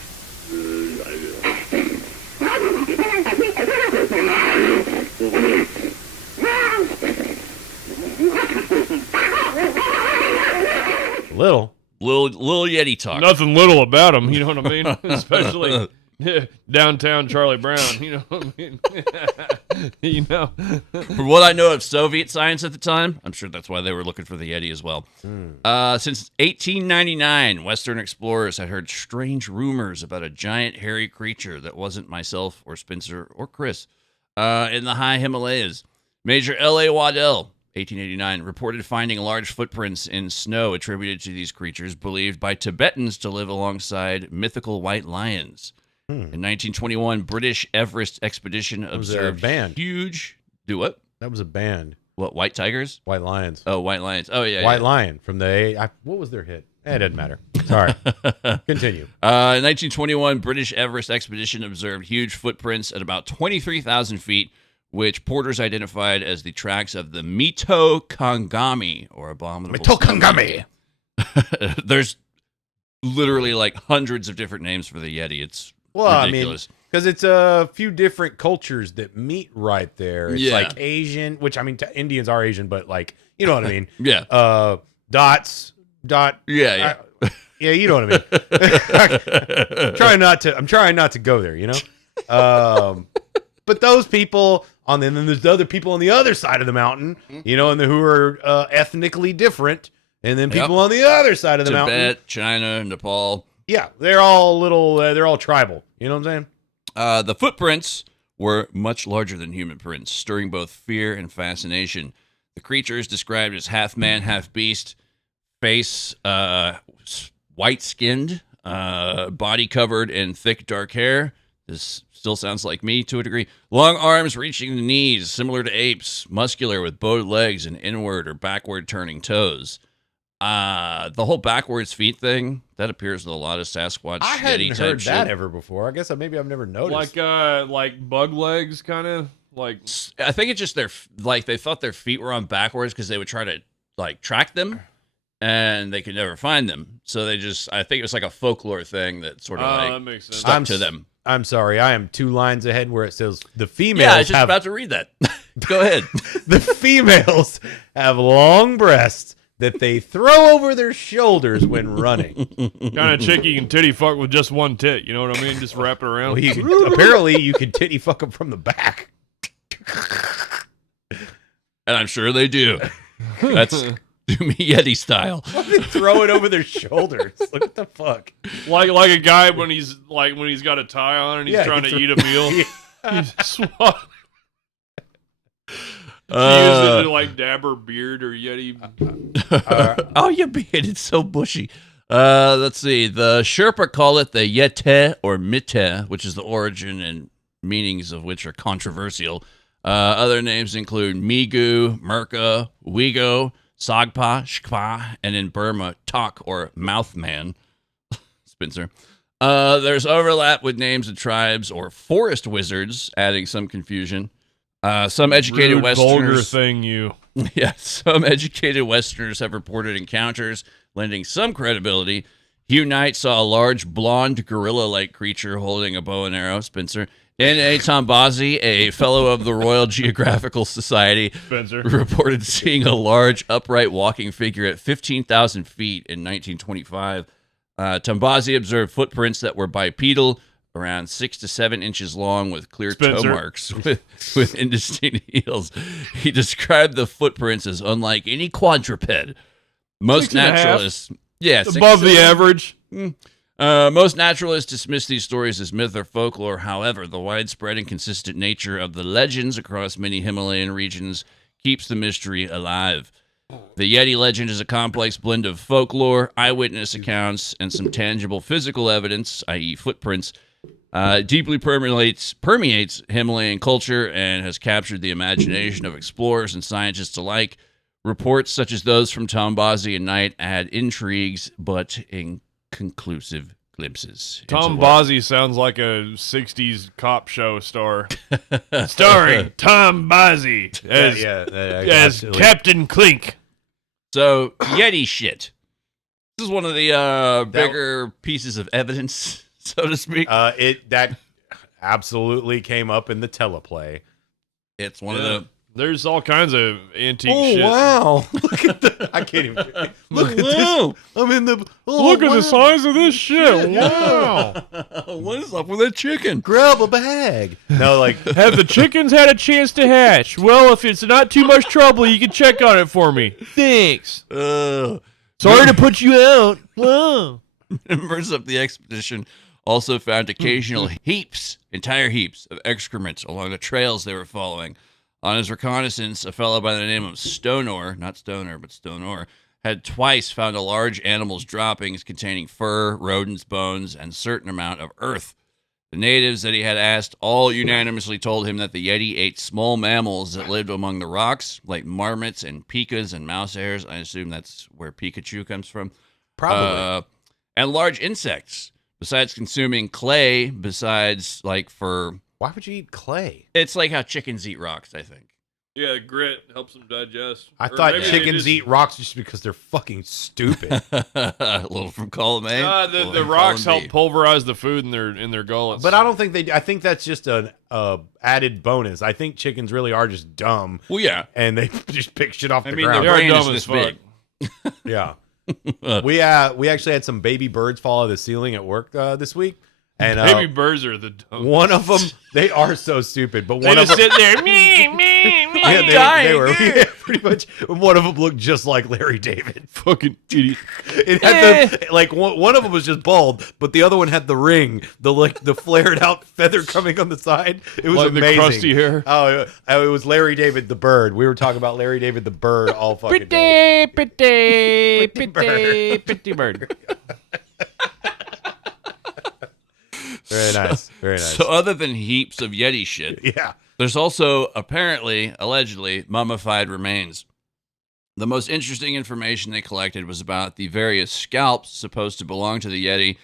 Little. Little Yeti talk. Nothing little about him, you know what I mean? Especially downtown Charlie Brown, you know what I mean? You know. From what I know of Soviet science at the time, I'm sure that's why they were looking for the Yeti as well. Since 1899, Western explorers had heard strange rumors about a giant hairy creature that wasn't myself or Spencer or Chris in the high Himalayas. Major L.A. Waddell, 1889, reported finding large footprints in snow attributed to these creatures believed by Tibetans to live alongside mythical white lions. In 1921, British Everest expedition was a observed band. huge... Do what? That was a band. What, white tigers? White Lions. Oh, white lions. Oh, yeah. White yeah. Lion from the... what was their hit? It doesn't matter. Sorry. Continue. In 1921, British Everest expedition observed huge footprints at about 23,000 feet, which porters identified as the tracks of the Mitokongami, or abominable. Mitokongami. There's literally like hundreds of different names for the Yeti. It's ridiculous. Because it's a few different cultures that meet right there. It's Yeah. like Asian, which I mean, Indians are Asian, but like, you know what I mean? Yeah. Dot. Yeah. Yeah, you know what I mean. I'm trying not to go there, you know? But those people and then there's the other people on the other side of the mountain, you know, and who are ethnically different. And then people on the other side of the mountain. Tibet, China, Nepal. Yeah, they're all they're all tribal. You know what I'm saying? The footprints were much larger than human prints, stirring both fear and fascination. The creatures, described as half man, half beast, face white-skinned, body covered in thick dark hair. This still sounds like me to a degree. Long arms reaching the knees, similar to apes, muscular with bowed legs and inward or backward turning toes. The whole backwards feet thing that appears in a lot of Sasquatch. I hadn't Yeti heard type that shit. ever before. I guess maybe I've never noticed. Like bug legs, kind of like. I think it's just they thought their feet were on backwards because they would try to like track them, and they could never find them. So I think it was like a folklore thing that sort of That makes sense. stuck to them. I'm sorry, I am 2 lines ahead where it says the females Yeah, I was just have about to read that. Go ahead. the females have long breasts that they throw over their shoulders when running. Kind of chick you can titty fuck with just one tit. You know what I mean? Just wrap it around. Well, apparently, you can titty fuck them from the back. And I'm sure they do. That's do me Yeti style. They throw it over their shoulders. Like, what the fuck? like a guy when he's got a tie on and he's trying to eat a meal. He's swat. He uses it to like dab her beard or Yeti. Oh, your beard, it's so bushy. Let's see. The Sherpa call it the yeti or mite, which is the origin and meanings of which are controversial. Other names include Migu, Merka, Wigo, Sagpa, Shkpa, and in Burma, Tok or Mouthman. Spencer. There's overlap with names of tribes or forest wizards, adding some confusion. Some educated Rude, vulgar Westerners. thing, you. Yeah, some educated Westerners have reported encounters, lending some credibility. Hugh Knight saw a large blonde gorilla-like creature holding a bow and arrow. Spencer. N.A. Tombazi, a fellow of the Royal Geographical Society, Spencer. reported seeing a large upright walking figure at 15,000 feet in 1925. Tombazi observed footprints that were bipedal, around 6 to 7 inches long, with clear toe Spencer. marks with indistinct heels. He described the footprints as unlike any quadruped. Most 6.5. naturalists, Above the average. Most naturalists dismiss these stories as myth or folklore. However, the widespread and consistent nature of the legends across many Himalayan regions keeps the mystery alive. The Yeti legend is a complex blend of folklore, eyewitness accounts, and some tangible physical evidence, i.e. footprints. Deeply permeates Himalayan culture and has captured the imagination of explorers and scientists alike. Reports such as those from Tombazi and Knight add intrigues, but inconclusive glimpses. Tom Bozzi sounds like a 60s cop show star. Starring Tom Bozzi as absolutely. Captain Clink. So, Yeti shit. This is one of the bigger pieces of evidence, so to speak. That absolutely came up in the teleplay. It's one of the... There's all kinds of antique Oh shit. wow! Look at the. I can't even. Look at this. I'm in the. Oh, Look at wow. the size of this shit. Wow. What is up with that chicken? Grab a bag. No, like Have the chickens had a chance to hatch? Well, if it's not too much trouble, you can check on it for me. Thanks. Sorry to put you out. Whoa. Members of the expedition also found occasional entire heaps of excrement along the trails they were following. On his reconnaissance, a fellow by the name of Stonor, not Stoner, but Stonor, had twice found a large animal's droppings containing fur, rodents' bones, and certain amount of earth. The natives that he had asked all unanimously told him that the Yeti ate small mammals that lived among the rocks, like marmots and pikas and mouse hairs. I assume that's where Pikachu comes from. probably. And large insects. Besides consuming clay, for Why would you eat clay? It's like how chickens eat rocks, I think. Yeah, grit helps them digest. I Or thought maybe they chickens just- eat rocks just because they're fucking stupid. A little from column A. The rocks help pulverize the food in their gullets. But I don't think they. I think that's just an added bonus. I think chickens really are just dumb, Well, yeah. and they just pick shit off the mean, ground. they are brain is dumb this as fuck. big. Yeah. We actually had some baby birds fall out of the ceiling at work this week, and Baby birds are the dumb. one of them, they are so stupid, but They one of just them, sit there, me, me, me. yeah, they were yeah, pretty much. One of them looked just like Larry David. Fucking idiot. It had the like one of them was just bald, but the other one had the ring, the flared out feather coming on the side. It was Like the amazing. crusty hair. Oh, it was Larry David the bird. We were talking about Larry David the bird all fucking day. Pretty bird. Very nice, very nice. So other than heaps of Yeti shit, Yeah. there's also apparently, allegedly, mummified remains. The most interesting information they collected was about the various scalps supposed to belong to the Yeti.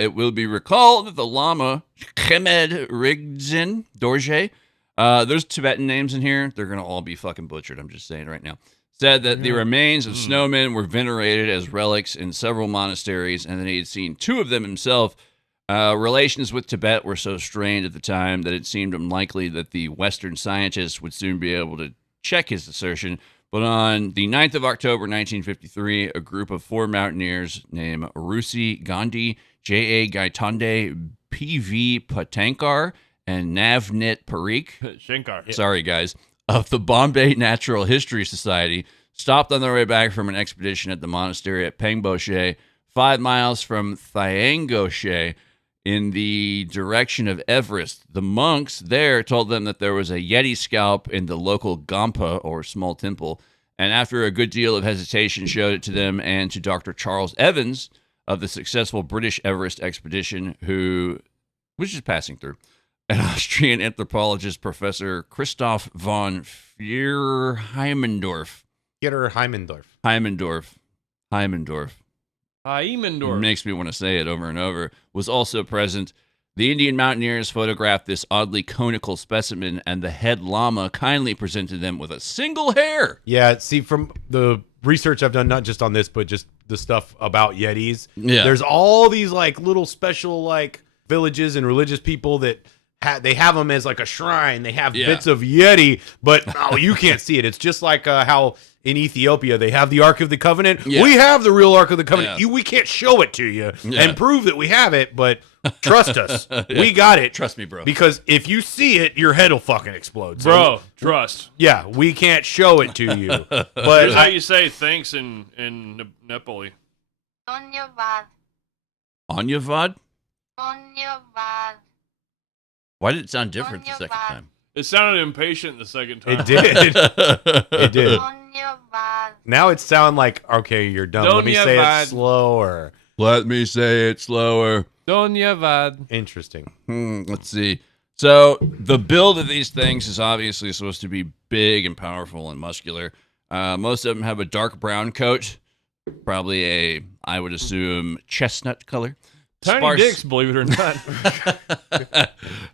It will be recalled that the Lama, Chemed Rigdzin Dorje, there's Tibetan names in here. They're going to all be fucking butchered. I'm just saying right now. Said that the remains of snowmen were venerated as relics in several monasteries, and that he had seen 2 of them himself. Relations with Tibet were so strained at the time that it seemed unlikely that the Western scientists would soon be able to check his assertion. But on the 9th of October, 1953, a group of 4 mountaineers named Rusi Gandhi, J.A. Gaitande, P.V. Patankar, and Navnit Parikh, Shankar. sorry guys, of the Bombay Natural History Society stopped on their way back from an expedition at the monastery at Pengboche, 5 miles from Thiangoshe, in the direction of Everest. The monks there told them that there was a Yeti scalp in the local Gampa, or small temple, and after a good deal of hesitation showed it to them and to Dr. Charles Evans of the successful British Everest expedition, who was just passing through. And Austrian anthropologist Professor Christoph von Fierheimendorf. Getter Heimendorf. Heimendorf. Haimendorf. Makes me want to say it over and over, was also present. The Indian mountaineers photographed this oddly conical specimen, and the head lama kindly presented them with a single hair. Yeah, see, from the research I've done, not just on this, but just the stuff about Yetis, Yeah. there's all these like little special like villages and religious people that they have them as like a shrine. They have Yeah. bits of Yeti, but you can't see it. It's just like how in Ethiopia they have the Ark of the Covenant. Yeah. We have the real Ark of the Covenant. Yeah. We can't show it to you Yeah. and prove that we have it, but trust us, we got it. Trust me, bro. Because if you see it, your head will fucking explode. So, Bro, trust. yeah, we can't show it to you. Here's But how you say thanks in Nepali. Dhanyavad. Anyavad? Dhanyavad. Why did it sound different the second time? It sounded impatient the second time. it did. It did. Dhanyavad. Now it sounds like, okay, you're dumb. Let me say it Dhanyavad. slower. Let me say it slower. Dhanyavad. Interesting. Let's see. So the build of these things is obviously supposed to be big and powerful and muscular. Most of them have a dark brown coat, probably a, I would assume, chestnut color. Tiny Sparse- dicks, believe it or not.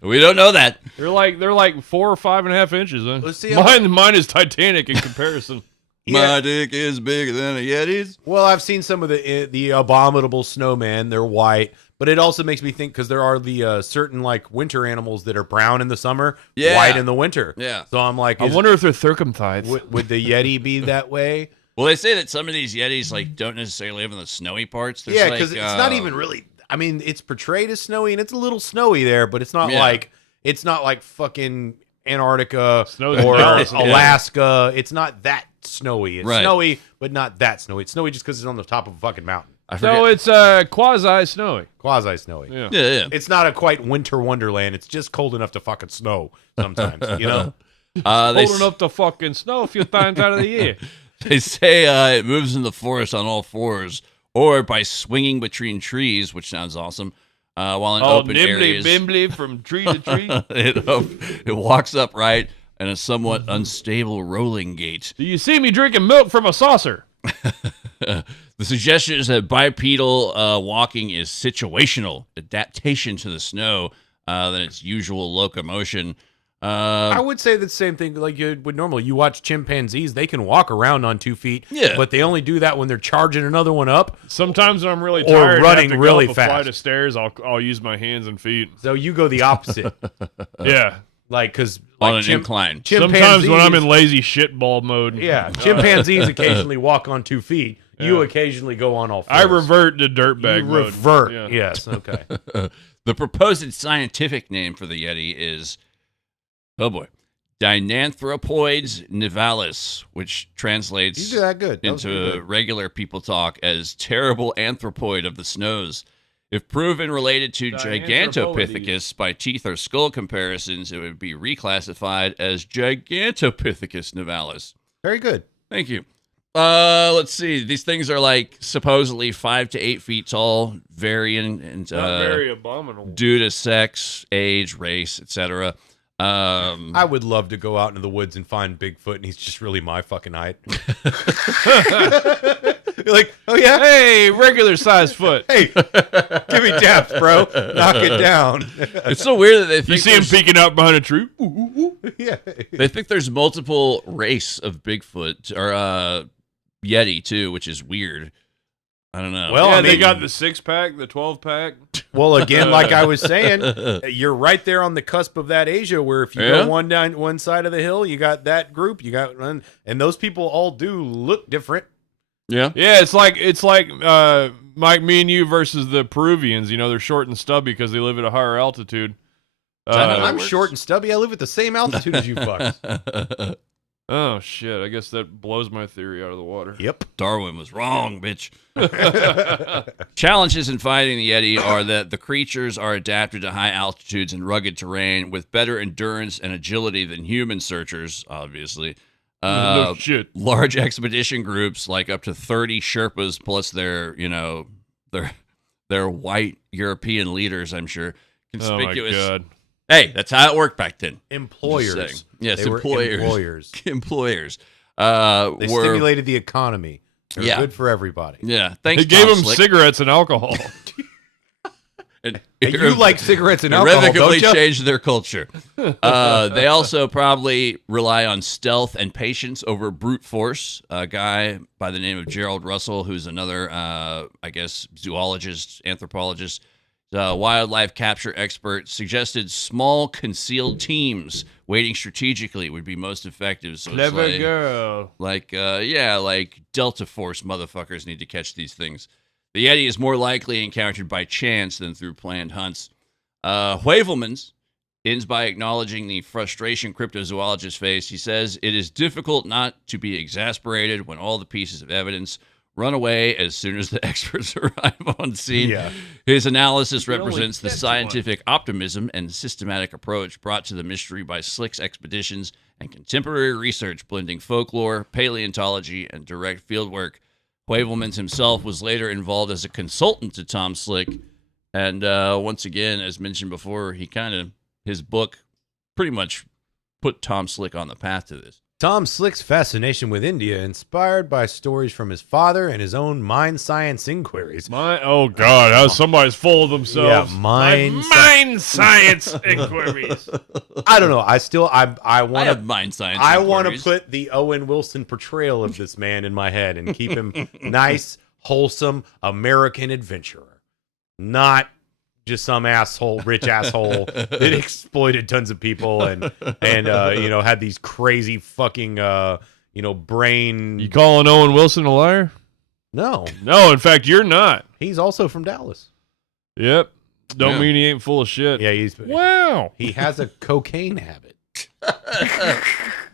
We don't know that. they're like 4 or 5.5 inches. Huh? Let's see. Mine is Titanic in comparison. My dick is bigger than a Yeti's. Well, I've seen some of the abominable snowman. They're white, but it also makes me think because there are the certain like winter animals that are brown in the summer, Yeah. white in the winter. Yeah. So I'm like, I wonder if they're circumcised. would the Yeti be that way? Well, they say that some of these Yetis like don't necessarily live in the snowy parts. There's, Yeah, like, because it's not even really. I mean, it's portrayed as snowy, and it's a little snowy there, but it's not Yeah. like fucking Antarctica Snows or in Dallas, yeah. Alaska. It's not that snowy. It's Right. snowy, but not that snowy. It's snowy just because it's on the top of a fucking mountain. I forget. No, it's quasi snowy. Quasi snowy. Yeah. yeah. It's not a quite winter wonderland. It's just cold enough to fucking snow sometimes. You know. They, Cold enough to fucking snow a few times out of the year. they say it moves in the forest on all fours or by swinging between trees, which sounds awesome. While in Oh, open nimbly areas, bimbly from tree to tree. it walks upright in a somewhat unstable rolling gait. Do you see me drinking milk from a saucer? The suggestion is that bipedal walking is situational, adaptation to the snow. than its usual locomotion. I would say the same thing like you would normally. You watch chimpanzees; they can walk around on 2 feet, Yeah. but they only do that when they're charging another one up. Sometimes when I'm really Or tired and running have to really go up a flight fast. of stairs, I'll use my hands and feet. So you go the opposite, Yeah. like because on an incline. Sometimes when I'm in lazy shitball mode, yeah, chimpanzees occasionally walk on 2 feet. You occasionally go on all fours. I revert to dirtbag You mode. revert. Yeah. Yes. Okay. The proposed scientific name for the Yeti is, oh boy, Dinanthropoides nivalis, which translates You do that good. That was pretty into good. regular people talk as terrible anthropoid of the snows. If proven related to Dianthropoides. Gigantopithecus by teeth or skull comparisons, it would be reclassified as Gigantopithecus nivalis. Very good. Thank you. Let's see. These things are like supposedly 5 to 8 feet tall, varying and Not very abominable. due to sex, age, race, etc. I would love to go out into the woods and find Bigfoot, and he's just really my fucking height. You're like, oh yeah, Hey, regular size foot. hey, give me taps, bro. Knock it down. It's so weird that they think You see him there's- peeking out behind a tree? Yeah. they think there's multiple race of Bigfoot or Yeti too, which is weird. I don't know. Well, Yeah, I they mean- got the 6-pack, the 12-pack. Well, again, like I was saying, you're right there on the cusp of that Asia, where if you Yeah. go one side of the hill, you got that group, you got one, and those people all do look different. yeah. Yeah, it's like Mike, me and you versus the Peruvians. You know, they're short and stubby because they live at a higher altitude. that how that I'm works? short and stubby. I live at the same altitude as you fucks. Oh shit! I guess that blows my theory out of the water. Yep. Darwin was wrong, bitch. Challenges in fighting the Yeti are that the creatures are adapted to high altitudes and rugged terrain with better endurance and agility than human searchers, obviously. No shit. Large expedition groups, like up to 30 Sherpas plus their white European leaders, I'm sure. Oh my god. Hey, that's how it worked back then. Employers. Just saying. Yes, They were employers. employers. Employers. They Were, stimulated the economy. They're Yeah. good for everybody. yeah, thanks, They gave Tom them Slick. cigarettes and alcohol. And Hey, you like cigarettes and alcohol, irrevocably don't you? changed their culture. They also probably rely on stealth and patience over brute force. A guy by the name of Gerald Russell, who's another, I guess, zoologist, anthropologist, wildlife capture expert, suggested small concealed teams waiting strategically would be most effective. So Clever it's girl. like Delta Force motherfuckers need to catch these things. The Yeti is more likely encountered by chance than through planned hunts. Heuvelmans ends by acknowledging the frustration cryptozoologists face. He says, it is difficult not to be exasperated when all the pieces of evidence run away as soon as the experts arrive on scene. Yeah. His analysis You only represents the catch scientific optimism and systematic approach brought to the mystery by Slick's expeditions and contemporary research blending folklore, paleontology, and direct fieldwork. Heuvelmans himself was later involved as a consultant to Tom Slick. And once again, as mentioned before, his book pretty much put Tom Slick on the path to this. Tom Slick's fascination with India, inspired by stories from his father and his own mind science inquiries. Oh god, how somebody's full of themselves. Yeah, My mind mind science inquiries. I don't know. I I want have to. mind science. I want to inquiries. put the Owen Wilson portrayal of this man in my head and keep him nice, wholesome American adventurer, not just some asshole, rich asshole that exploited tons of people and had these crazy fucking brain. You calling Owen Wilson a liar? No, No, in fact, you're not. he's also from Dallas. Yep. Don't Yeah. mean he ain't full of shit. Yeah, Wow. he has a cocaine habit.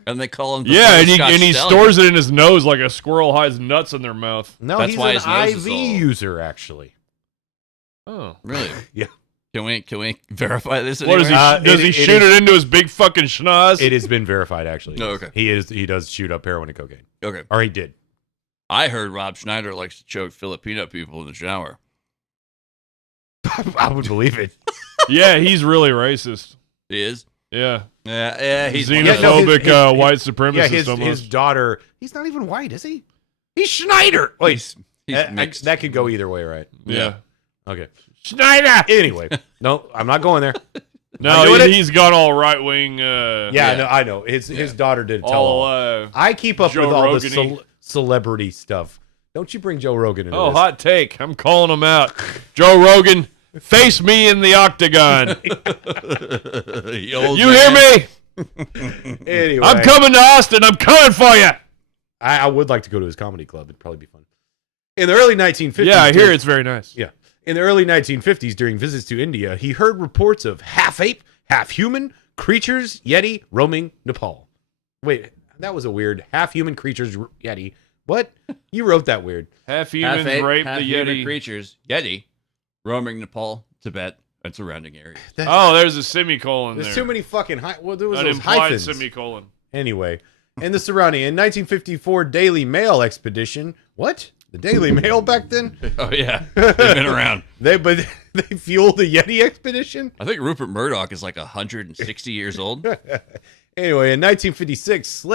And they call him the Yeah, and Butterscotch he Stallion. stores it in his nose like a squirrel hides nuts in their mouth. No, That's he's why an his nose is IV all- user actually. Oh. Really? Yeah. Can we verify this? What does he? anywhere? Does he it shoot is- it into his big fucking schnoz? It has been verified actually. Oh, okay. He does shoot up heroin and cocaine, Okay. or he did. I heard Rob Schneider likes to choke Filipino people in the shower. I would believe it. Yeah, he's really racist. He is? Yeah. Yeah, he's Yeah, no, Xenophobic his- white Yeah, supremacist his almost. daughter. He's not even white, is he? He's Schneider. Wait, he's mixed. that could go either way, right? Yeah. Okay. Schneider! Anyway, no, I'm not going there. No, doing it? he's gone all right wing. Yeah, no, I know. His daughter did tell all. I keep up Joe with all Rogan-y. the celebrity stuff. Don't you bring Joe Rogan into Oh, this. hot take. I'm calling him out. Joe Rogan, face me in the octagon. You hear me? Anyway, I'm coming to Austin. I'm coming for you. I would like to go to his comedy club. It'd probably be fun. In the early 1950s. Yeah, I hear it's very nice. Yeah. In the early 1950s, during visits to India, he heard reports of half-ape, half-human creatures, yeti, roaming Nepal. Wait, that was a weird half-human creatures, yeti. What? You wrote that weird. Half humans Half ape, rape half the human Yeti. creatures, yeti, roaming Nepal, Tibet, and surrounding areas. Oh, there's a semicolon There's there. too many fucking well, there was An those implied hyphens. semicolon. Anyway, in the surrounding, in 1954 Daily Mail expedition. What? The Daily Mail back then? Oh yeah, they've been around. They fueled the Yeti expedition? I think Rupert Murdoch is like 160 years old. Anyway, in 1956,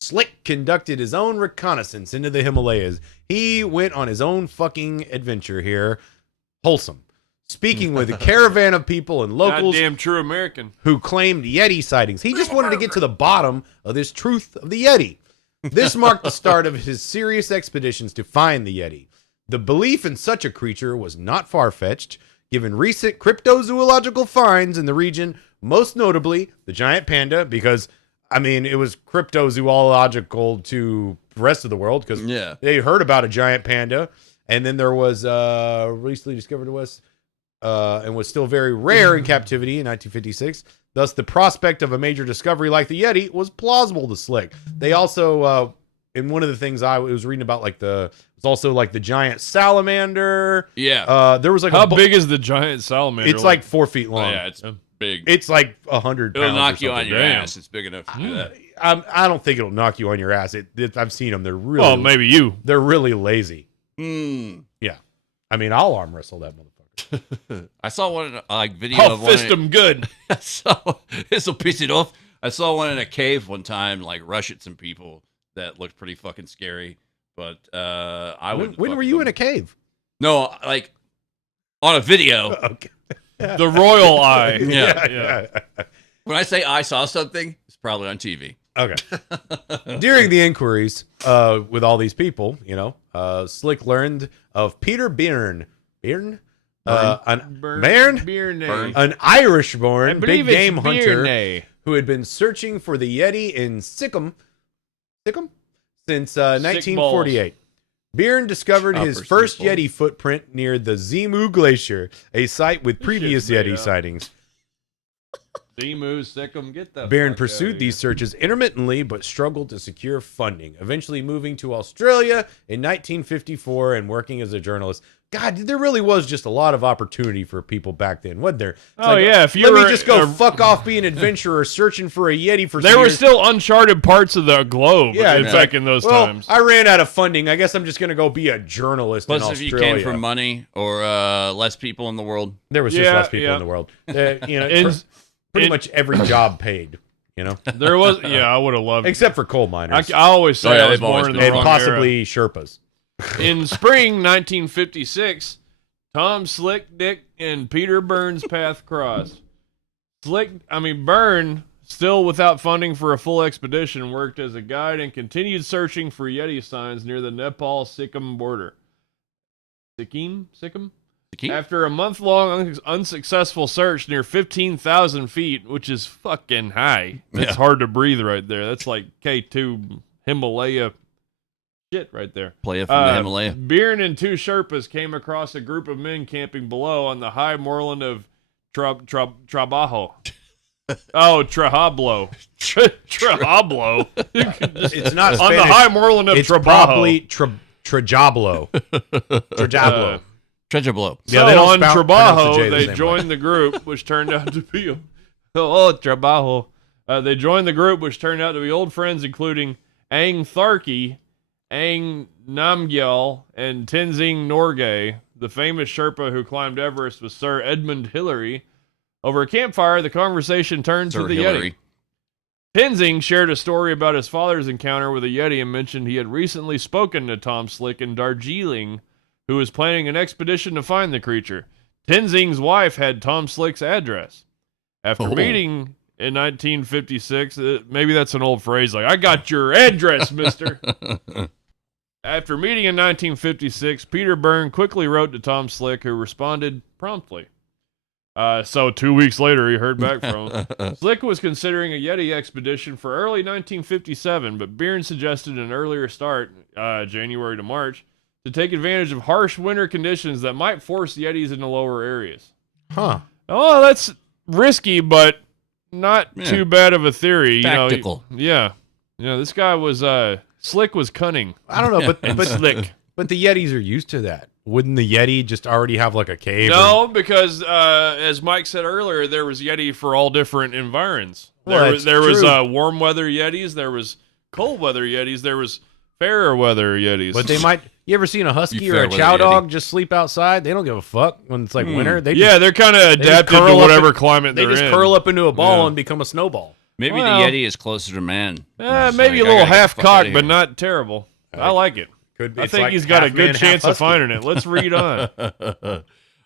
Slick conducted his own reconnaissance into the Himalayas. He went on his own fucking adventure here. Wholesome. Speaking with a caravan of people and locals Goddamn true American. who claimed Yeti sightings. He just wanted to get to the bottom of this truth of the Yeti. This marked the start of his serious expeditions to find the Yeti. The belief in such a creature was not far-fetched, given recent cryptozoological finds in the region, most notably the giant panda, because, I mean, it was cryptozoological to the rest of the world, because they heard about a giant panda, and then there was recently discovered to us, and was still very rare in captivity in 1956. Thus, the prospect of a major discovery like the Yeti was plausible to Slick. They also, in one of the things I was reading about, like it's also like the giant salamander. Yeah. There was like how big is the giant salamander? It's like 4 feet long. Oh, yeah, it's big. It's like 100 pounds. It'll knock you on your Damn. ass. It's big enough to do that. I don't think it'll knock you on your ass. I've seen them. They're really. Oh, maybe you. They're really lazy. Mm. Yeah. I mean, I'll arm wrestle that motherfucker. I saw one video I'll of one. fist him good. This will piss it off. I saw one in a cave one time, like rush at some people that looked pretty fucking scary. But I would. When were you in a cave? No, like on a video. Okay. The royal eye. Yeah. When I say I saw something, it's probably on TV. Okay. During the inquiries with all these people, Slick learned of Peter Byrne. Byrne? An Irish-born big game hunter who had been searching for the Yeti in Sikkim since 1948. Byrne discovered his first Yeti footprint near the Zimu Glacier, a site with previous Yeti sightings. Zimu, Sikkim, get the Byrne fuck pursued outta these searches intermittently, but struggled to secure funding, eventually moving to Australia in 1954 and working as a journalist. God, there really was just a lot of opportunity for people back then, wasn't there? It's yeah, if you let were me just go fuck off being an adventurer searching for a Yeti for There some were years. still uncharted parts of the globe back in those well, times. I ran out of funding. I guess I'm just going to go be a journalist in Plus, if Australia. you came from money or less people in the world. There was just less people in the world. Pretty much every job paid. There was, I would have loved except for coal miners. I always say I was born in the and wrong possibly Sherpas. In spring 1956, Tom Slick, Dick, and Peter Byrne's path crossed. Byrne, still without funding for a full expedition, worked as a guide and continued searching for Yeti signs near the Nepal-Sikkim border. Sikkim? After a month-long unsuccessful search near 15,000 feet, which is fucking high. It's hard to breathe right there. That's like K2 Himalaya shit right there. Playa from the Himalaya. Byrne and two Sherpas came across a group of men camping below on the high moorland of Trabajo. Oh, Trahablo. Trahablo. It's not on the high moorland of it's Trabajo. Probably Trajablo. Trajablo. Treasure blow. So on Trabajo, they joined the group, which turned out to be Trabajo. They joined the group, which turned out to be old friends, including Ang Tharki, Ang Namgyal, and Tenzing Norgay. The famous Sherpa who climbed Everest was Sir Edmund Hillary. Over a campfire, the conversation turned to the Yeti. Tenzing shared a story about his father's encounter with a Yeti and mentioned he had recently spoken to Tom Slick in Darjeeling, who was planning an expedition to find the creature. Tenzing's wife had Tom Slick's address. After Oh. meeting in 1956, maybe that's an old phrase like, I got your address, mister. After meeting in 1956, Peter Byrne quickly wrote to Tom Slick, who responded promptly. So 2 weeks later, he heard back from him. Slick was considering a Yeti expedition for early 1957, but Byrne suggested an earlier start, January to March, to take advantage of harsh winter conditions that might force Yetis into lower areas. Huh. Oh, that's risky, but not too bad of a theory. Tactical. Yeah. This guy was, Slick was cunning. I don't know, but Slick. But the Yetis are used to that. Wouldn't the Yeti just already have like a cave? No, because as Mike said earlier, there was Yeti for all different environs. Well, There was true. warm weather Yetis, there was cold weather Yetis, there was fairer weather Yetis. But they might. You ever seen a husky You or a fair chow weather dog just sleep outside? They don't give a fuck when it's like winter. They yeah, they're kind of adapted to curl up whatever in- climate they they're just in. curl up into a ball Yeah. and become a snowball. Maybe Well- the Yeti is closer to man. It's Maybe like, a little I gotta get the half fuck outta cocked, but here. not terrible. I like it. Could be. I It's think like he's got a half good man, half chance of husky. finding it. Let's read on.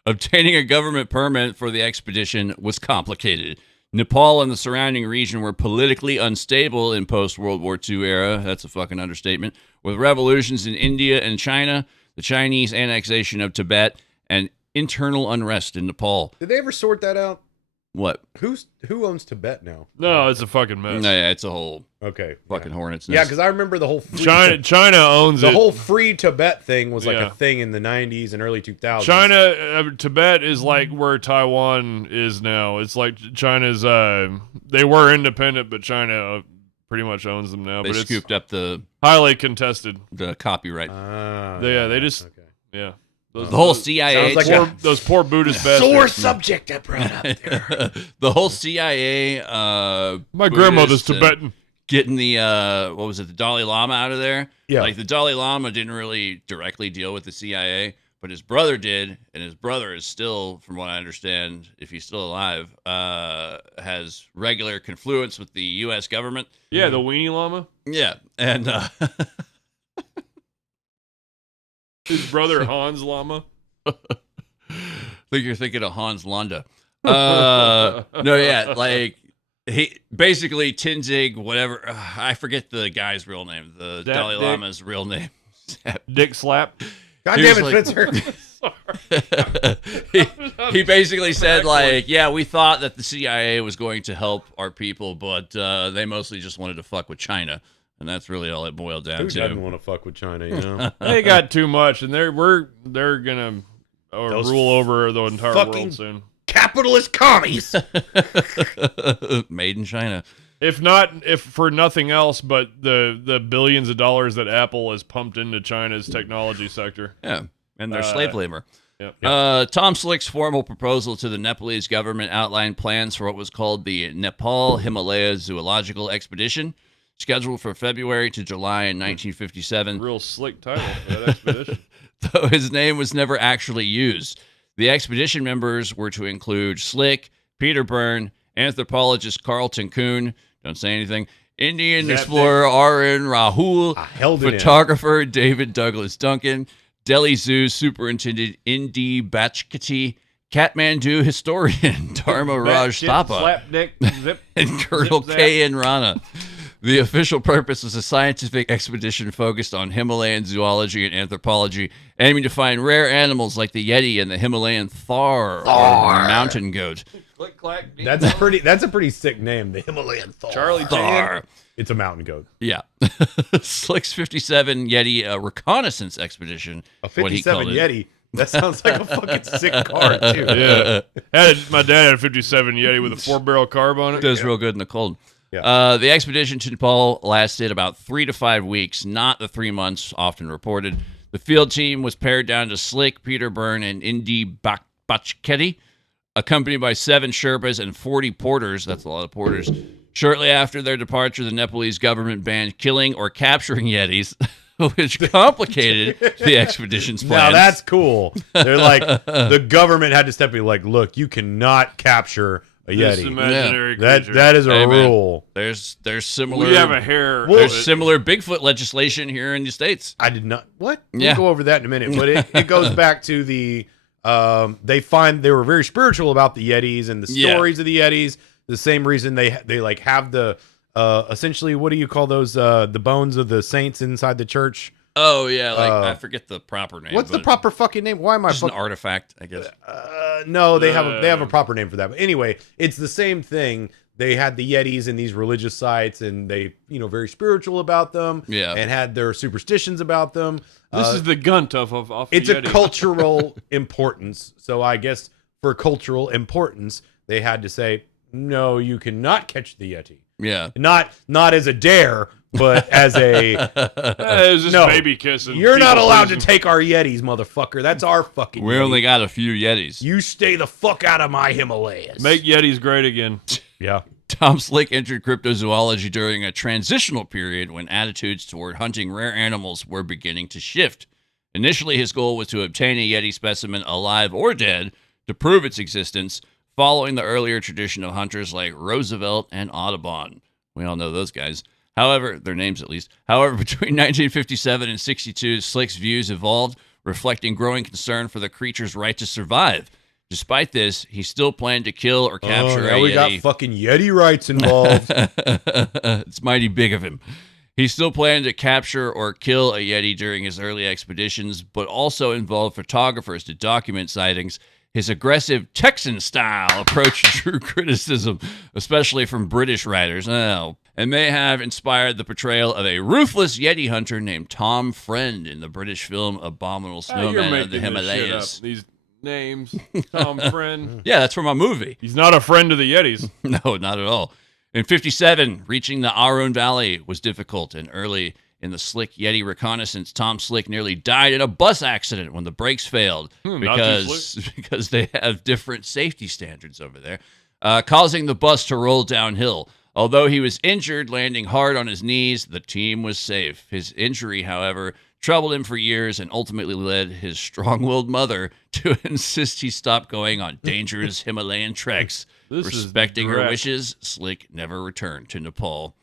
Obtaining a government permit for the expedition was complicated. Nepal and the surrounding region were politically unstable in post-World War II era. That's a fucking understatement. With revolutions in India and China, the Chinese annexation of Tibet, and internal unrest in Nepal. Did they ever sort that out? What? Who owns Tibet now? No, it's a fucking mess. No, yeah, it's a whole Okay. fucking hornet's Yeah, nest. because I remember the whole China owns the it. whole free Tibet thing was like Yeah. a thing in the 90s and early 2000s. China, Tibet is like where Taiwan is now. It's like China's. They were independent, but China pretty much owns them now. They but it's scooped up the highly contested. copyright. They just yeah. Those, The whole those- CIA. Sounds like those poor Buddhist sore bastards. subject I brought up there. The whole CIA. My grandmother's Buddhist and Tibetan. Getting the what was it, the Dalai Lama out of there? Yeah. Like the Dalai Lama didn't really directly deal with the CIA, but his brother did, and his brother is still, from what I understand, if he's still alive, has regular confluence with the U.S. government. Yeah, the weenie llama. Yeah, and His brother Hans Lama. I think you're thinking of Hans Landa. No, yeah, like he basically Tenzing, whatever. I forget the guy's real name. The Zap Dalai Dick. Lama's real name. Dick slap. God He damn was it, like- Spitzer. he basically said like, yeah, we thought that the CIA was going to help our people, but they mostly just wanted to fuck with China, and that's really all it boiled down Who to. doesn't want to fuck with China, you know? They got too much, and they're gonna Those rule over the entire fucking- world soon. Capitalist commies. Made in China. If for nothing else, but the billions of dollars that Apple has pumped into China's technology sector. Yeah, and their slave labor. Yep. Tom Slick's formal proposal to the Nepalese government outlined plans for what was called the Nepal Himalaya Zoological Expedition, scheduled for February to July in 1957. Real slick title for that expedition. Though his name was never actually used. The expedition members were to include Slick, Peter Byrne, anthropologist Carlton Kuhn, don't say anything, Indian Zap explorer R.N. Rahul, I held it in. photographer David Douglas Duncan, Delhi Zoo superintendent Indi Bachkati, Kathmandu historian Dharma Raj Shit, Thapa, slap dick, zip. and Colonel Zip, zap. K.N. Rana. The official purpose was a scientific expedition focused on Himalayan zoology and anthropology, aiming to find rare animals like the yeti and the Himalayan thar, or mountain goat. Click clack. ding, That's a pretty sick name, the Himalayan Thar. Charlie Thar. Chan. It's a mountain goat. Yeah. Slick's 57 Yeti reconnaissance expedition. A what he 57 called it. Yeti. That sounds like a fucking sick car, too. Yeah. My dad had a 57 Yeti with a 4-barrel carb on it. Does real good in the cold. Yeah. The expedition to Nepal lasted about 3 to 5 weeks, not the 3 months often reported. The field team was pared down to Slick, Peter Byrne, and Indi Bachketi, accompanied by 7 Sherpas and 40 porters. That's a lot of porters. Shortly after their departure, the Nepalese government banned killing or capturing Yetis, which complicated the expedition's plans. Now that's cool. They're like, the government had to step in, like, look, you cannot capture a This Yeti. imaginary That creature. that is a Hey, man. rule. There's similar. We have a hair. There's similar Bigfoot legislation here in the States. I did not. What? Yeah. We'll go over that in a minute. But it goes back to the they were very spiritual about the Yetis and the Yeah. stories of the Yetis. The same reason they like have the essentially, what do you call those the bones of the saints inside the church? Oh yeah, like I forget the proper name. What's the but proper fucking name? Why am I Just an artifact, I guess. no, they have a proper name for that. But anyway, it's the same thing. They had the Yetis in these religious sites, and they, very spiritual about them. Yeah. And had their superstitions about them. This is the gunt of It's the a Yeti. cultural importance. So I guess for cultural importance, they had to say, no, you cannot catch the Yeti. Yeah. Not as a dare, but as a It was just no, baby kissing. you're not people allowed to pleasing. take our Yetis, motherfucker. That's our fucking We Yeti. only got a few Yetis. You stay the fuck out of my Himalayas. Make Yetis great again. Yeah. Tom Slick entered cryptozoology during a transitional period when attitudes toward hunting rare animals were beginning to shift. Initially, his goal was to obtain a Yeti specimen, alive or dead, to prove its existence, following the earlier tradition of hunters like Roosevelt and Audubon. We all know those guys. However, their names at least. However, between 1957 and 62, Slick's views evolved, reflecting growing concern for the creature's right to survive. Despite this, he still planned to kill or capture now a we Yeti. got fucking Yeti rights involved. It's mighty big of him. He still planned to capture or kill a Yeti during his early expeditions, but also involved photographers to document sightings. His aggressive Texan-style approach drew criticism, especially from British writers, and may have inspired the portrayal of a ruthless Yeti hunter named Tom Friend in the British film Abominable You're Snowman making of the this shit up. Himalayas. These names. Tom Friend. Yeah, that's from a movie. He's not a friend of the Yetis. No, not at all. In 57, reaching the Arun Valley was difficult, and early in the Slick Yeti reconnaissance, Tom Slick nearly died in a bus accident when the brakes failed not too because they have different safety standards over there, causing the bus to roll downhill. Although he was injured, landing hard on his knees, the team was safe. His injury, however, troubled him for years and ultimately led his strong-willed mother to insist he stop going on dangerous Himalayan treks. This is Respecting her direct. wishes, Slick never returned to Nepal.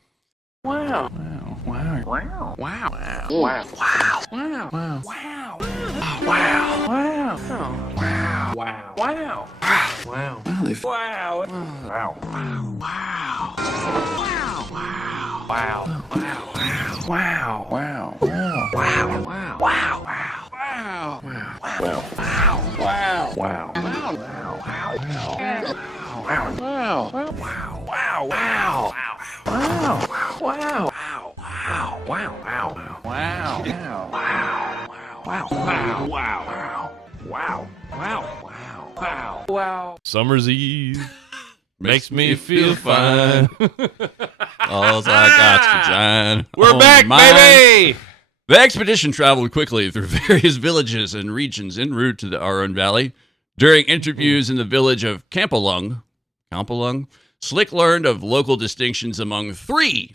Summer's Eve makes me feel fine. All I got's vagina. We're on back, my mind. baby! The expedition traveled quickly through various villages and regions en route to the Arun Valley. During interviews in the village of Kampalung, Slick learned of local distinctions among three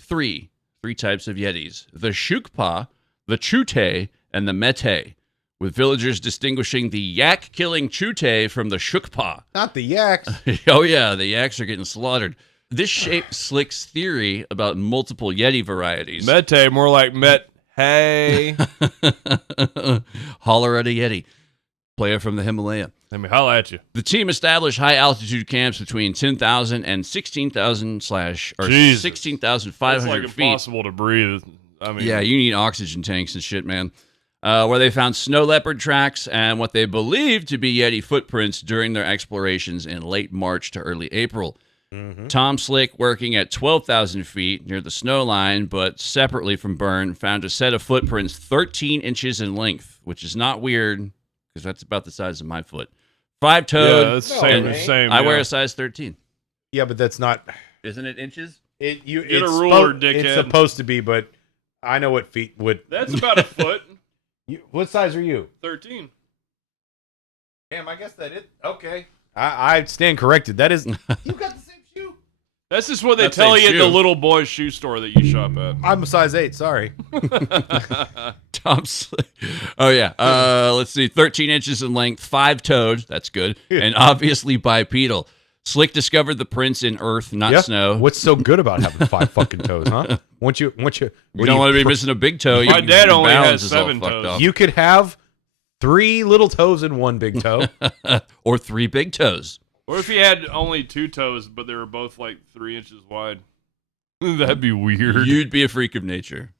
types of Yetis: the Shukpa, the Chute, and the Mete, with villagers distinguishing the yak-killing Chute from the Shukpa. Not the yaks. Oh yeah, the yaks are getting slaughtered. This shaped Slick's theory about multiple Yeti varieties. Mete, more like Met. Hey. Holler at a Yeti. Player from the Himalaya. Let me holla at you. The team established high-altitude camps between 10,000 and 16,000 Jesus. 16,500 It's like feet. impossible to breathe. I mean, Yeah, you need oxygen tanks and shit, man. Where they found snow leopard tracks and what they believed to be Yeti footprints during their explorations in late March to early April. Tom Slick, working at 12,000 feet near the snow line, but separately from Byrne, found a set of footprints 13 inches in length, which is not weird because that's about the size of my foot. Five-toed. Yeah, that's the same. No, Same. I yeah. wear a size 13. Yeah, but that's not. Isn't it inches? Get a ruler, dickhead. It's supposed to be, but I know what feet would. That's about a foot. What size are you? 13. Damn, I guess that is okay. I stand corrected. That is. You got the same shoe. That's just what they That's tell a you at the shoe. little boy's shoe store that you shop at. I'm a size 8. Sorry. Tom Slick. Oh, yeah. Let's see. 13 inches in length, five-toed. That's good. And obviously bipedal. Slick discovered the prints in earth, not snow. What's so good about having 5 fucking toes, huh? You don't want to be missing a big toe. My dad your only balance has is all 7 fucked toes. up. You could have 3 little toes and 1 big toe. Or 3 big toes. Or if he had only 2 toes, but they were both like 3 inches wide. That'd be weird. You'd be a freak of nature.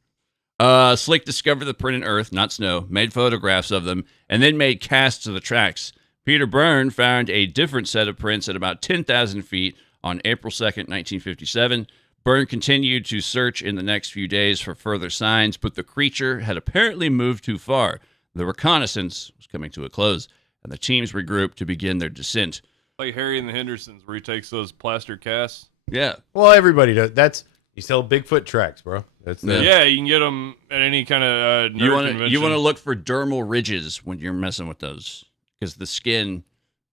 Slick discovered the print in earth, not snow, made photographs of them, and then made casts of the tracks. Peter Byrne found a different set of prints at about 10,000 feet on April 2nd, 1957. Byrne continued to search in the next few days for further signs, but the creature had apparently moved too far. The reconnaissance was coming to a close, and the teams regrouped to begin their descent. Like Harry and the Hendersons, where he takes those plaster casts. Yeah. Well, everybody does. You sell Bigfoot tracks, bro. That's Yeah, you can get them at any kind of nerd You want convention. to look for dermal ridges when you're messing with those, because the skin.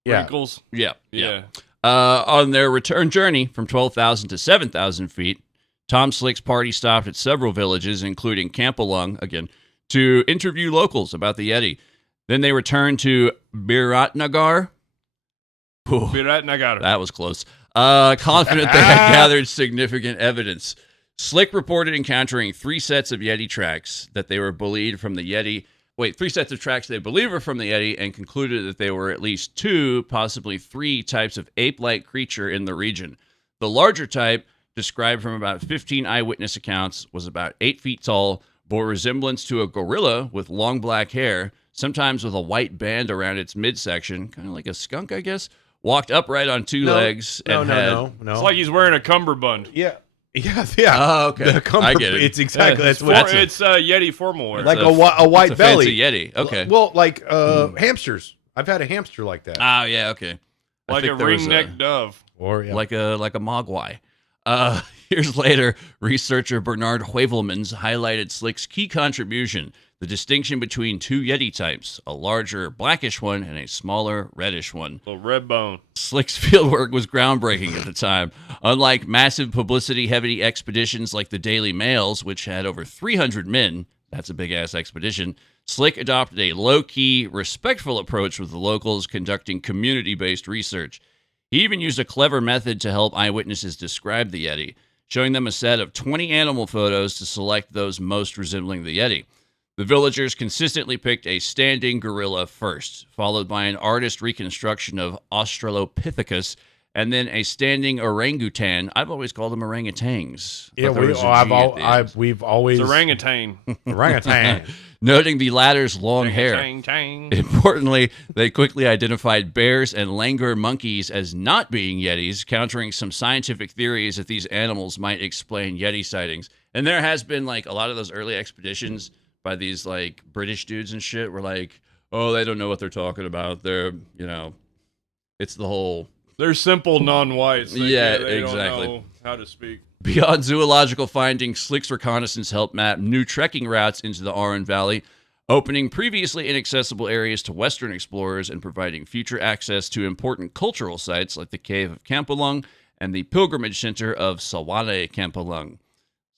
Wrinkles. Yeah. Yeah. On their return journey from 12,000 to 7,000 feet, Tom Slick's party stopped at several villages, including Campalung, again, to interview locals about the Yeti. Then they returned to Biratnagar. Biratnagar. That was close. Confident they had gathered significant evidence. Slick reported encountering 3 sets of Yeti tracks that they were believed from the Yeti. 3 sets of tracks they believe were from the Yeti, and concluded that there were at least 2, possibly 3 types of ape-like creature in the region. The larger type, described from about 15 eyewitness accounts, was about 8 feet tall, bore resemblance to a gorilla with long black hair, sometimes with a white band around its midsection, kind of like a skunk, I guess. Walked upright on 2 legs. No. It's like he's wearing a cummerbund. Yeah. Oh, okay. I get it. It's exactly It's Yeti formal wear. like a white It's a belly. fancy Yeti. Okay. Well, like hamsters. I've had a hamster like that. Oh, yeah, okay. I like think a there was ring-necked dove. Or like a mogwai. Years later, researcher Bernard Heuvelmans highlighted Slick's key contribution, the distinction between 2 Yeti types, a larger blackish one and a smaller reddish one. Little red bone. Slick's fieldwork was groundbreaking at the time. Unlike massive publicity-heavy expeditions like the Daily Mail's, which had over 300 men, that's a big-ass expedition, Slick adopted a low-key, respectful approach with the locals, conducting community-based research. He even used a clever method to help eyewitnesses describe the Yeti, showing them a set of 20 animal photos to select those most resembling the Yeti. The villagers consistently picked a standing gorilla first, followed by an artist reconstruction of Australopithecus, and then a standing orangutan. I've always called them orangutans. yeah, we've always It's orangutan. orangutan. Noting the latter's long hair. Orangutan. Importantly, they quickly identified bears and langur monkeys as not being Yetis, countering some scientific theories that these animals might explain Yeti sightings. And there has been like a lot of those early expeditions by these like British dudes and shit were like, oh, they don't know what they're talking about. They're, it's the whole... They're simple non-whites. They exactly. don't know how to speak. Beyond zoological findings, Slick's reconnaissance helped map new trekking routes into the Aran Valley, opening previously inaccessible areas to Western explorers and providing future access to important cultural sites like the Cave of Campalung and the pilgrimage center of Sawale Campalung.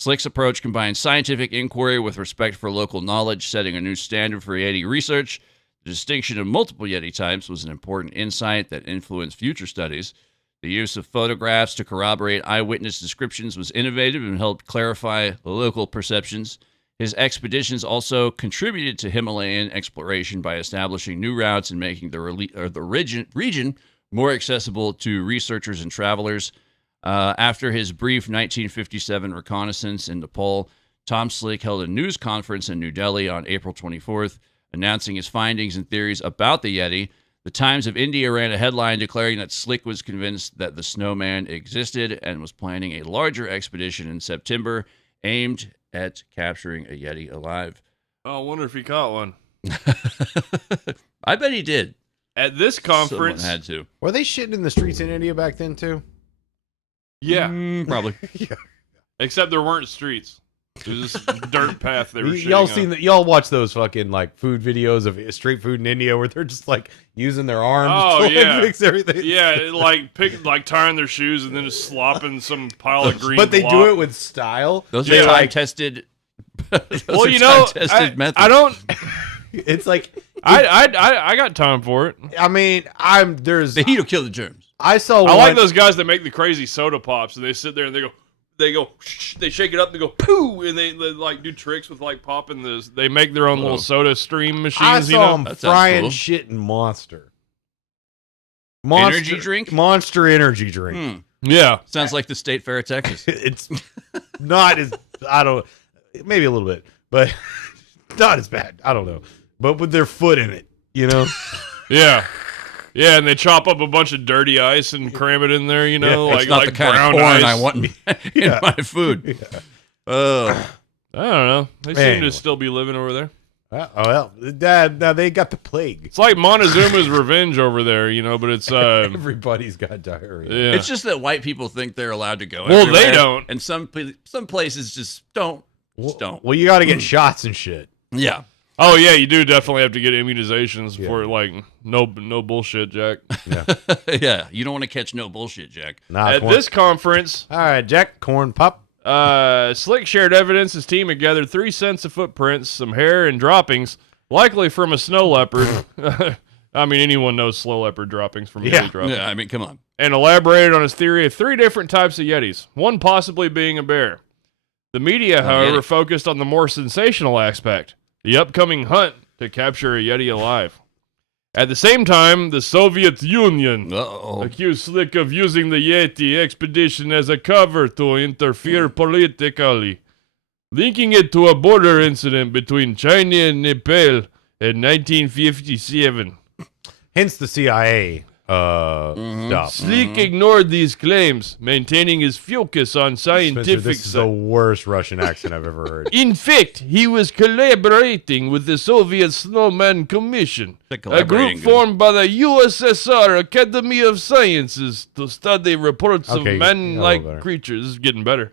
Slick's approach combined scientific inquiry with respect for local knowledge, setting a new standard for Yeti research. The distinction of multiple Yeti types was an important insight that influenced future studies. The use of photographs to corroborate eyewitness descriptions was innovative and helped clarify local perceptions. His expeditions also contributed to Himalayan exploration by establishing new routes and making the region more accessible to researchers and travelers. After his brief 1957 reconnaissance in Nepal, Tom Slick held a news conference in New Delhi on April 24th, announcing his findings and theories about the Yeti. The Times of India ran a headline declaring that Slick was convinced that the snowman existed and was planning a larger expedition in September aimed at capturing a Yeti alive. Oh, I wonder if he caught one. I bet he did. At this conference... Someone had to. Were they shitting in the streets in India back then too? Yeah. Probably. Yeah. Except there weren't streets. It was just a dirt path they were shitting Y'all on. seen that? Y'all watch those fucking like food videos of street food in India where they're just like using their arms to like, fix everything. Yeah, like tying their shoes and then just slopping some pile of green. But they do glop. it with style. Those Yeah. are time-tested. Well, you know, methods. I don't. It's like I got time for it. I mean, there's The heat will kill the germs. I saw I like one- those guys that make the crazy soda pops and they sit there and they go, they go, they shake it up, and they go, poo, and they like do tricks with like popping this. They make their own little soda stream machines. I saw you him know, That sounds frying cool. shit in Monster. Energy drink? Monster energy drink. yeah. Sounds like the State Fair of Texas. It's not as, maybe a little bit, but not as bad. I don't know. But with their foot in it, you know? Yeah. Yeah, and they chop up a bunch of dirty ice and cram it in there, you know, Yeah, It's not like the kind of brown corn ice. I want in my food. I don't know. They seem Anyway. to still be living over there. Well, now they got the plague. It's like Montezuma's revenge over there, you know, but it's Everybody's got diarrhea. yeah. It's just that white people think they're allowed to go. Well, they everywhere, don't. and some places just don't. Just don't. Well, you got to get shots and shit. Yeah. Oh yeah, you do definitely have to get immunizations Yeah. for like no bullshit, Jack. Yeah. You don't want to catch no bullshit, Jack. Nah, At this conference, all right, Jack, corn pop. Slick shared evidence his team had gathered 3 cents of footprints, some hair, and droppings, likely from a snow leopard. I mean, anyone knows snow leopard droppings from Yeah. Yeti droppings. Yeah. I mean, come on. And elaborated on his theory of 3 different types of Yetis, one possibly being a bear. The media, however, Yeti. focused on the more sensational aspect, the upcoming hunt to capture a Yeti alive. At the same time, the Soviet Union Uh-oh. accused Slick of using the Yeti expedition as a cover to interfere politically, linking it to a border incident between China and Nepal in 1957. Hence the CIA stuff. Slick ignored these claims, maintaining his focus on Spencer, scientific this is the worst Russian accent I've ever heard. In fact, he was collaborating with the Soviet Snowman Commission, The a collaborating group good. formed by the USSR Academy of Sciences to study reports Okay, of a little man-like better. creatures. This is getting better.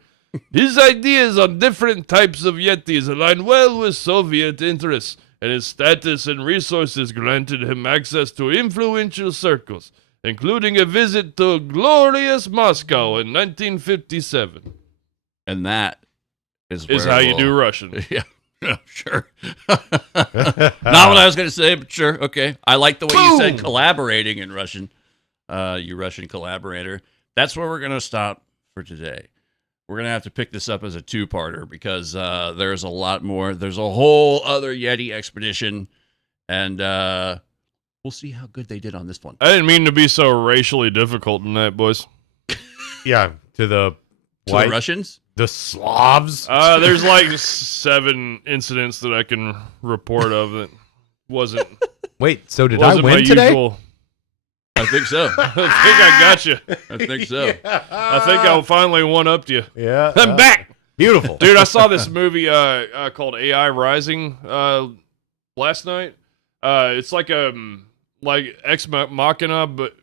His ideas on different types of Yetis align well with Soviet interests, and his status and resources granted him access to influential circles, including a visit to glorious Moscow in 1957. And that is How you do Russian. Yeah. Sure. Not what I was going to say, but sure. Okay. I like the way you said collaborating in Russian. You Russian collaborator. That's where we're going to stop for today. We're going to have to pick this up as a 2-parter because there's a lot more. There's a whole other Yeti expedition, and we'll see how good they did on this one. I didn't mean to be so racially difficult tonight, boys. Yeah, to the To white, the Russians? the Slavs. There's like 7 incidents that I can report of that wasn't Wait, so did I wasn't my win today? usual. I think so. I think I got you. I think so. I think I finally one upped you. Yeah, I'm back, Beautiful, dude. I saw this movie called AI Rising last night. It's like Ex Machina, but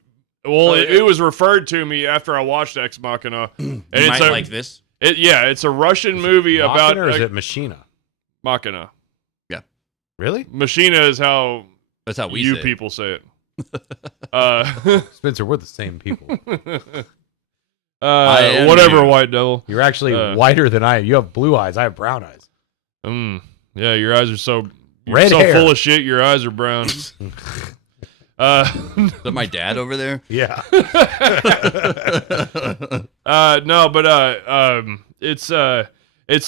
it was referred to me after I watched Ex Machina, and You it's might like this. it's a Russian movie about Machina, or is it Machina? Machina. Really? Machina is how That's how we you say it. people say it. Spencer, we're the same people. am Whatever, you. White Devil. You're actually whiter than I am. You have blue eyes. I have brown eyes. Yeah, your eyes are so Red so hair. full of shit. Your eyes are brown. Is that my dad over there? Yeah. No, but it's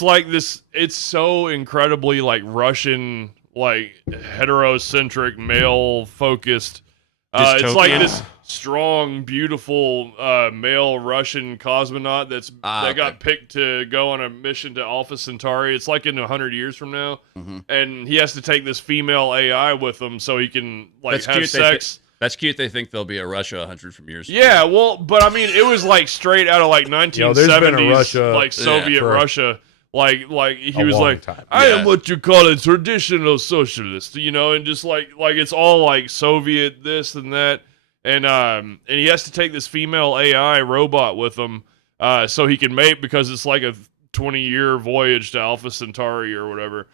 like this. It's so incredibly like Russian, like heterocentric, male focused. It's like Dystopian? this strong, beautiful male Russian cosmonaut that okay. got picked to go on a mission to Alpha Centauri. It's like in 100 years from now, and he has to take this female AI with him so he can like That's have cute. sex. That's cute. They think there'll be a Russia 100 from years. Yeah, well, but I mean, it was like straight out of like 1970s, there's been a Russia- like Soviet for Russia. Like he a was long like, time. I Yeah. am what you call a traditional socialist, you know, and just like it's all like Soviet this and that, and he has to take this female AI robot with him, so he can mate because it's like a 20-year voyage to Alpha Centauri or whatever,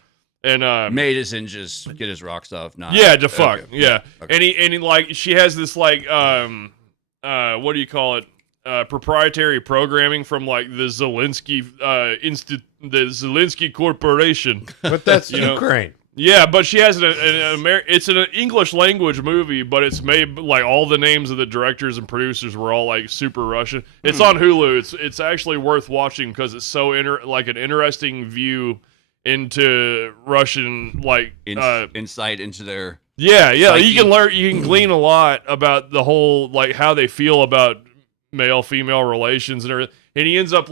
and Made as in just get his rocks off. Not yeah, to fuck. Okay. Yeah. Okay. And he like she has this like what do you call it? Proprietary programming from like the Zelensky the Zelensky Corporation. But that's You know, Ukraine. Yeah, but she has it's an English language movie, but it's made like all the names of the directors and producers were all like super Russian. It's on Hulu. It's actually worth watching because it's so like an interesting view into Russian insight into their yeah. psyche. You can glean a lot about the whole like how they feel about male female relations and everything. And he ends up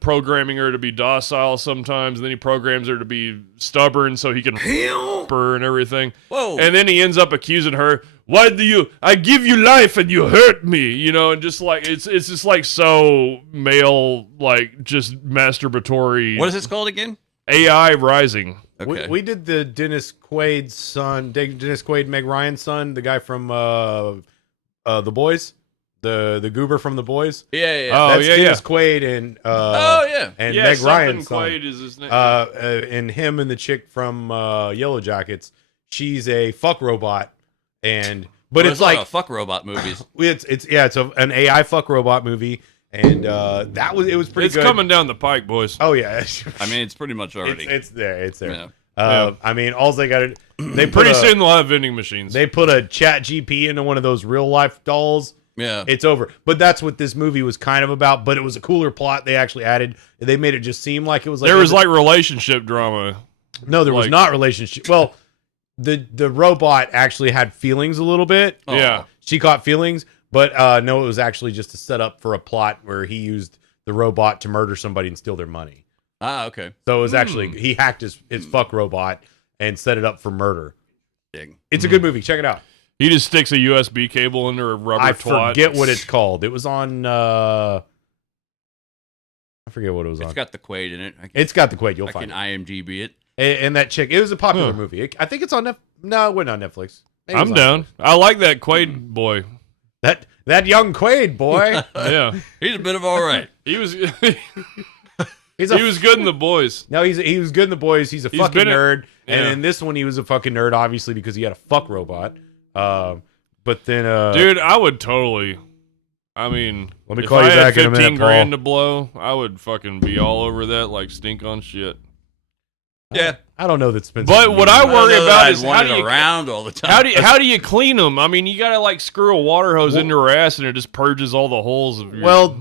programming her to be docile sometimes, and then he programs her to be stubborn so he can her and everything. Whoa. And then he ends up accusing her, I give you life and you hurt me, and just like it's just like so male, like just masturbatory. What is this called again? AI Rising. Okay. We did the Dennis Quaid's son, Dennis Quaid, Meg Ryan's son, the guy from The Boys. The goober from The Boys. Yeah. Oh, That's yeah, Dennis Quaid and And Meg Ryan's son. Quaid is his name. And him and the chick from Yellow Jackets. She's a fuck robot, but it's like fuck robot movies. It's an AI fuck robot movie, and it was pretty it's good. coming down the pike, boys. Oh yeah, I mean, it's pretty much already. it's there. Yeah. I mean, all they got to Pretty soon they'll have vending machines. They put a Chat GP into one of those real life dolls. Yeah. It's over. But that's what this movie was kind of about. But it was a cooler plot they actually added. They made it just seem like it was like there was like relationship drama. No, there was not relationship. Well, the robot actually had feelings a little bit. Oh. Yeah. She caught feelings, but no, it was actually just a setup for a plot where he used the robot to murder somebody and steal their money. Ah, okay. So it was actually he hacked his fuck robot and set it up for murder. Dang. It's a good movie. Check it out. He just sticks a USB cable into a rubber twat. I forget what it's called. It was on I forget what it was on. It's got the Quaid in it. It's got the Quaid. You'll I find can it. IMDb it. And that chick, it was a popular movie. I think it's on No, it wasn't on Netflix. Maybe I'm it's on down. Netflix. I like that Quaid boy. That young Quaid boy. Yeah. He's a bit of all right. He was He he was good in The Boys. No, he was good in The Boys. He's a fucking been nerd. yeah. And in this one, he was a fucking nerd, obviously, because he had a fuck robot. But then, Dude, I would totally. I mean, Let me if call I you had back in a 15 minute, Paul. grand to blow, I would fucking be all over that like stink on shit. Yeah. I don't know that Spencer. But what I worry about is how do you around all the time. how do you clean them? I mean, you gotta like screw a water hose into her ass and it just purges all the holes of your. Well,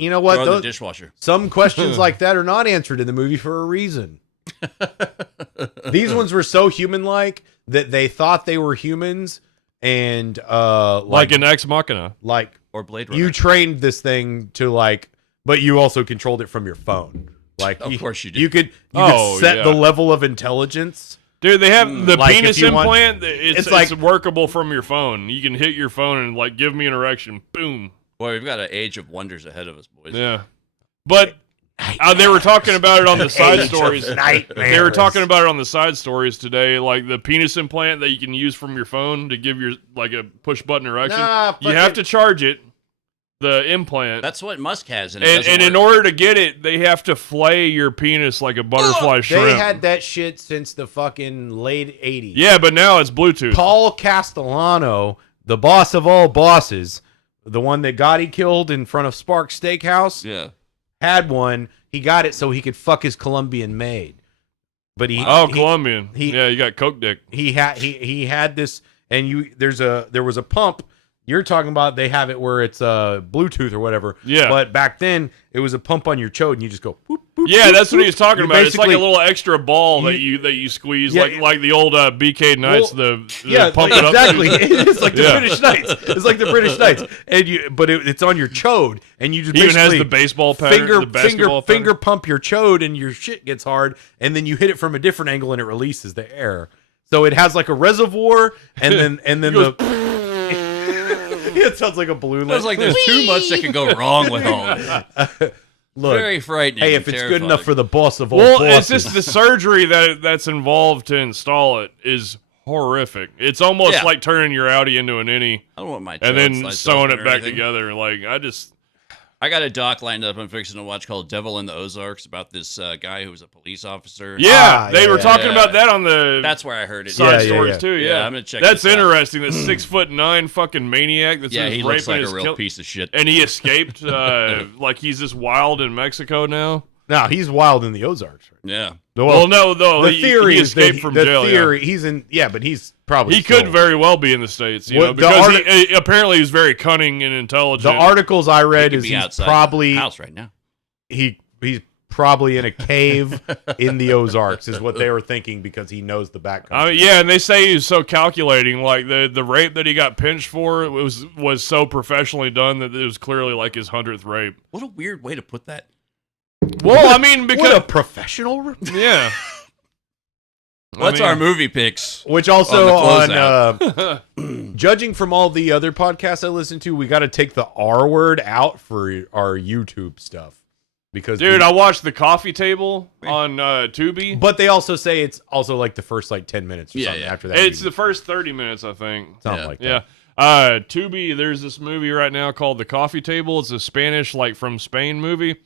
you know what? Throw in the dishwasher. Some questions like that are not answered in the movie for a reason. These ones were so human-like that they thought they were humans, and like an Ex Machina, like Or Blade Runner. you trained this thing to but you also controlled it from your phone. Like, Of course you did. You could Oh, set yeah. the level of intelligence. dude. They have the Like, penis if you want- implant. It's like- workable from your phone. You can hit your phone and like give me an erection. Boom. Boy, we've got an age of wonders ahead of us, boys. Yeah, but they were talking about it on the side Age of stories. nightmares. They were talking about it on the side stories today, like the penis implant that you can use from your phone to give your like a push button erection. Nah, you have to charge it, the implant. That's what Musk has, and it doesn't and in work. order to get it, they have to flay your penis like a butterfly shrimp. They had that shit since the fucking late 80s. Yeah, but now it's Bluetooth. Paul Castellano, the boss of all bosses, the one that Gotti killed in front of Sparks Steakhouse, Yeah. had one. He got it so he could fuck his Colombian maid. But Colombian. he- Yeah, you got Coke dick. he had this, and there was a pump. You're talking about they have it where it's Bluetooth or whatever. Yeah. But back then it was a pump on your chode, and you just go. Whoop, whoop, Yeah, whoop, that's what he was whoop. talking You about. It's like a basically- little extra ball that you squeeze, Yeah, like the old BK Knights. Well, The pump it up. exactly. It's like the Yeah. British Knights. It's like the British Knights, and it's on your chode, and you just It even has basically the baseball pattern, the basketball finger pattern. pump your chode, and your shit gets hard, and then you hit it from a different angle, and it releases the air. So it has like a reservoir, and then the. It sounds like a balloon. Sounds like there's too much that can go wrong with all this. Look, Very frightening. hey, and if it's good terrifying. enough for the boss of all Well, bosses, it's just the surgery that's involved to install it is horrific. It's almost Yeah. like turning your Audi into an innie I don't want my and chode then sliced sewing open it or back anything. together. Like I got a doc lined up I'm fixing to watch called Devil in the Ozarks about this guy who was a police officer. yeah, they were yeah, talking yeah. about that on the That's where I heard it. side Yeah, stories yeah. too. Yeah, Yeah, I'm gonna check That's this out. interesting. That 6'9" fucking maniac that's Yeah, just he raping looks like his a real piece of shit. and he escaped. Like he's just wild in Mexico now. no, he's wild in the Ozarks. Yeah. Well, no, though the theory he is that escaped from the jail. theory, he's in. Yeah, but he's probably He still- could very well be in the States, you What- know, the because arti- he apparently he's very cunning and intelligent. The articles I He read could is be he's outside probably the house right now. he's probably in a cave in the Ozarks is what they were thinking because he knows the backcountry. Yeah, and they say he's so calculating. Like the rape that he got pinched for was so professionally done that it was clearly like his 100th rape. What a weird way to put that. Well, I mean, because What a professional. yeah. What's our movie picks? Which also On on judging from all the other podcasts I listen to, we got to take the R word out for our YouTube stuff because Dude, I watched The Coffee Table on Tubi. but they also say it's also like the first like 10 minutes or Yeah, something yeah. after that. It's you- the first 30 minutes, I think. something Yeah. like Yeah. that. Tubi, there's this movie right now called The Coffee Table. It's a Spanish, like, from Spain movie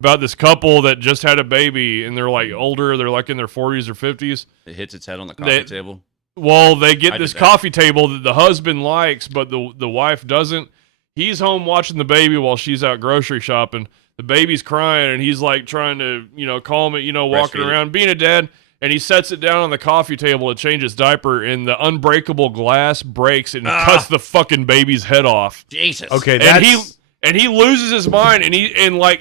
about this couple that just had a baby, and they're, like, older. They're, like, in their 40s or 50s. It hits its head on the coffee table. Well, they get I this did that. coffee table that the husband likes, but the wife doesn't. He's home watching the baby while she's out grocery shopping. The baby's crying, and he's, like, trying to, calm it, walking Breastfeed it. around, being a dad. And he sets it down on the coffee table to change his diaper, and the unbreakable glass breaks and cuts the fucking baby's head off. Jesus. Okay, And he loses his mind,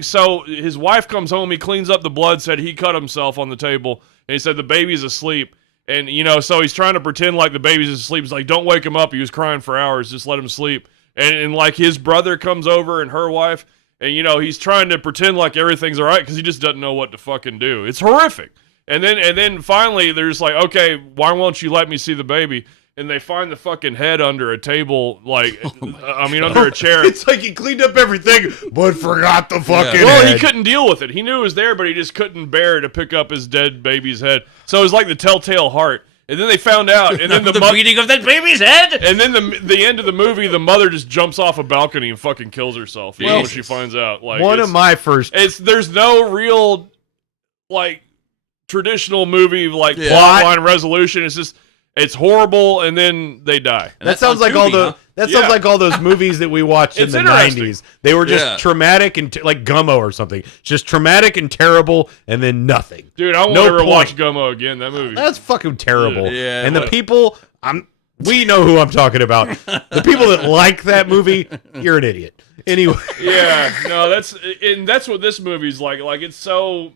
so his wife comes home, he cleans up the blood, said he cut himself on the table, and he said the baby's asleep. And, so he's trying to pretend like the baby's asleep. He's like, don't wake him up. He was crying for hours. Just let him sleep. And like his brother comes over and her wife, and, he's trying to pretend like everything's all right because he just doesn't know what to fucking do. It's horrific. And then finally there's like, okay, why won't you let me see the baby? And they find the fucking head under a table, like, under a chair. It's like he cleaned up everything, but forgot the fucking Well, head. he couldn't deal with it. He knew it was there, but he just couldn't bear to pick up his dead baby's head. So it was like the telltale heart. And then they found out, and then the beating of that baby's head. and then the end of the movie, the mother just jumps off a balcony and fucking kills herself. When Jesus. she finds out, like, One of my first there's no real, like, traditional movie like Yeah. plot line resolution. It's just it's horrible, and then they die. And that that's sounds on like all Tubi, the huh? that Yeah. sounds like all those movies that we watched in It's the interesting. 90s. They were just Yeah. traumatic and like Gummo or something. Just traumatic and terrible and then nothing. Dude, I won't No ever point. watch Gummo again. That movie. That's fucking terrible. Yeah, and the what- people we know who I'm talking about. The people that like that movie, you're an idiot. Anyway, Yeah, no, that's what this movie's like. Like, it's so,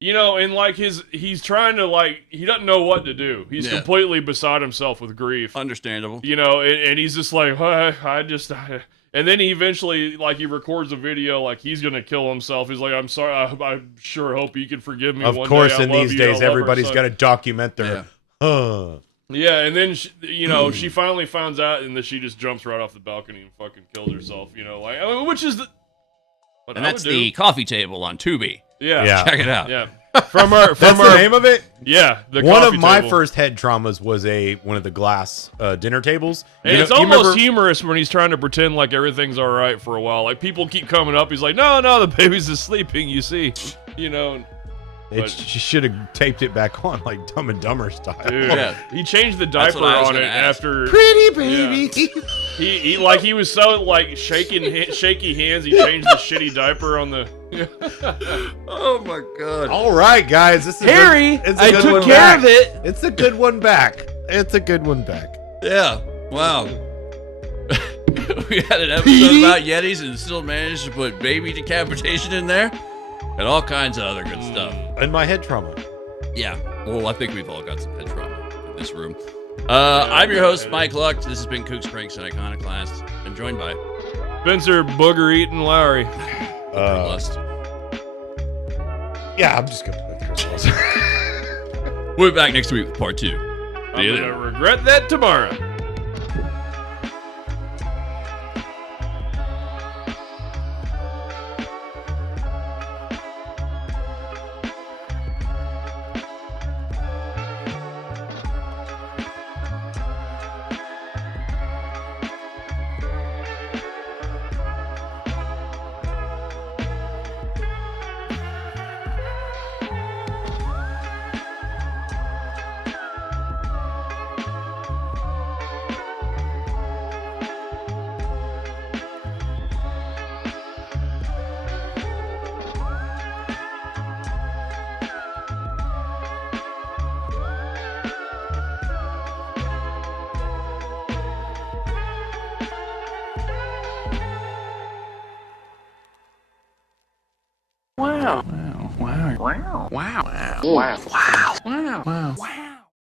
and like he's trying to, like, he doesn't know what to do. He's Yeah. completely beside himself with grief. Understandable. And he's just like, and then he eventually, like, he records a video, like, he's gonna kill himself. He's like, I'm sorry, I sure hope you can forgive me. of one course, day. I in love these you. I days, love her everybody's son." got to document their. Yeah, and then she finally finds out, and then she just jumps right off the balcony and fucking kills herself. Which is what And I that's would do. the coffee table on Tubi. Yeah. Check it out. Yeah. From our That's the name of it. yeah, the One of coffee my table. first head traumas was one of the glass dinner tables. And You it's know- you almost remember- humorous when he's trying to pretend like everything's all right for a while. Like, people keep coming up. He's like, no, the baby's just sleeping, you see. But- She should have taped it back on like Dumb and Dumber style. Dude, Yeah. he changed the That's diaper what I was on it gonna ask. after Pretty baby. he was so, like, shaky hands. He changed the shitty diaper on the. Oh my god. All right, guys. This is Harry, it's a I good took one care back. of it. It's a good one back. It's a good one back. Yeah. Wow. We had an episode about Yetis and still managed to put baby decapitation in there and all kinds of other good stuff. And my head trauma. Yeah. Well, I think we've all got some head trauma in this room. I'm your host, Mike Luck. This has been Kooks, Cranks, and Iconoclasts. I'm joined by Spencer Booger Eating Lowry. Lust. Yeah, I'm just gonna put Chris. We'll be back next week with part 2. I'm gonna regret that tomorrow. Wow. Wow. Wow. Wow. Wow. Wow. Wow. Wow. Wow. Wow.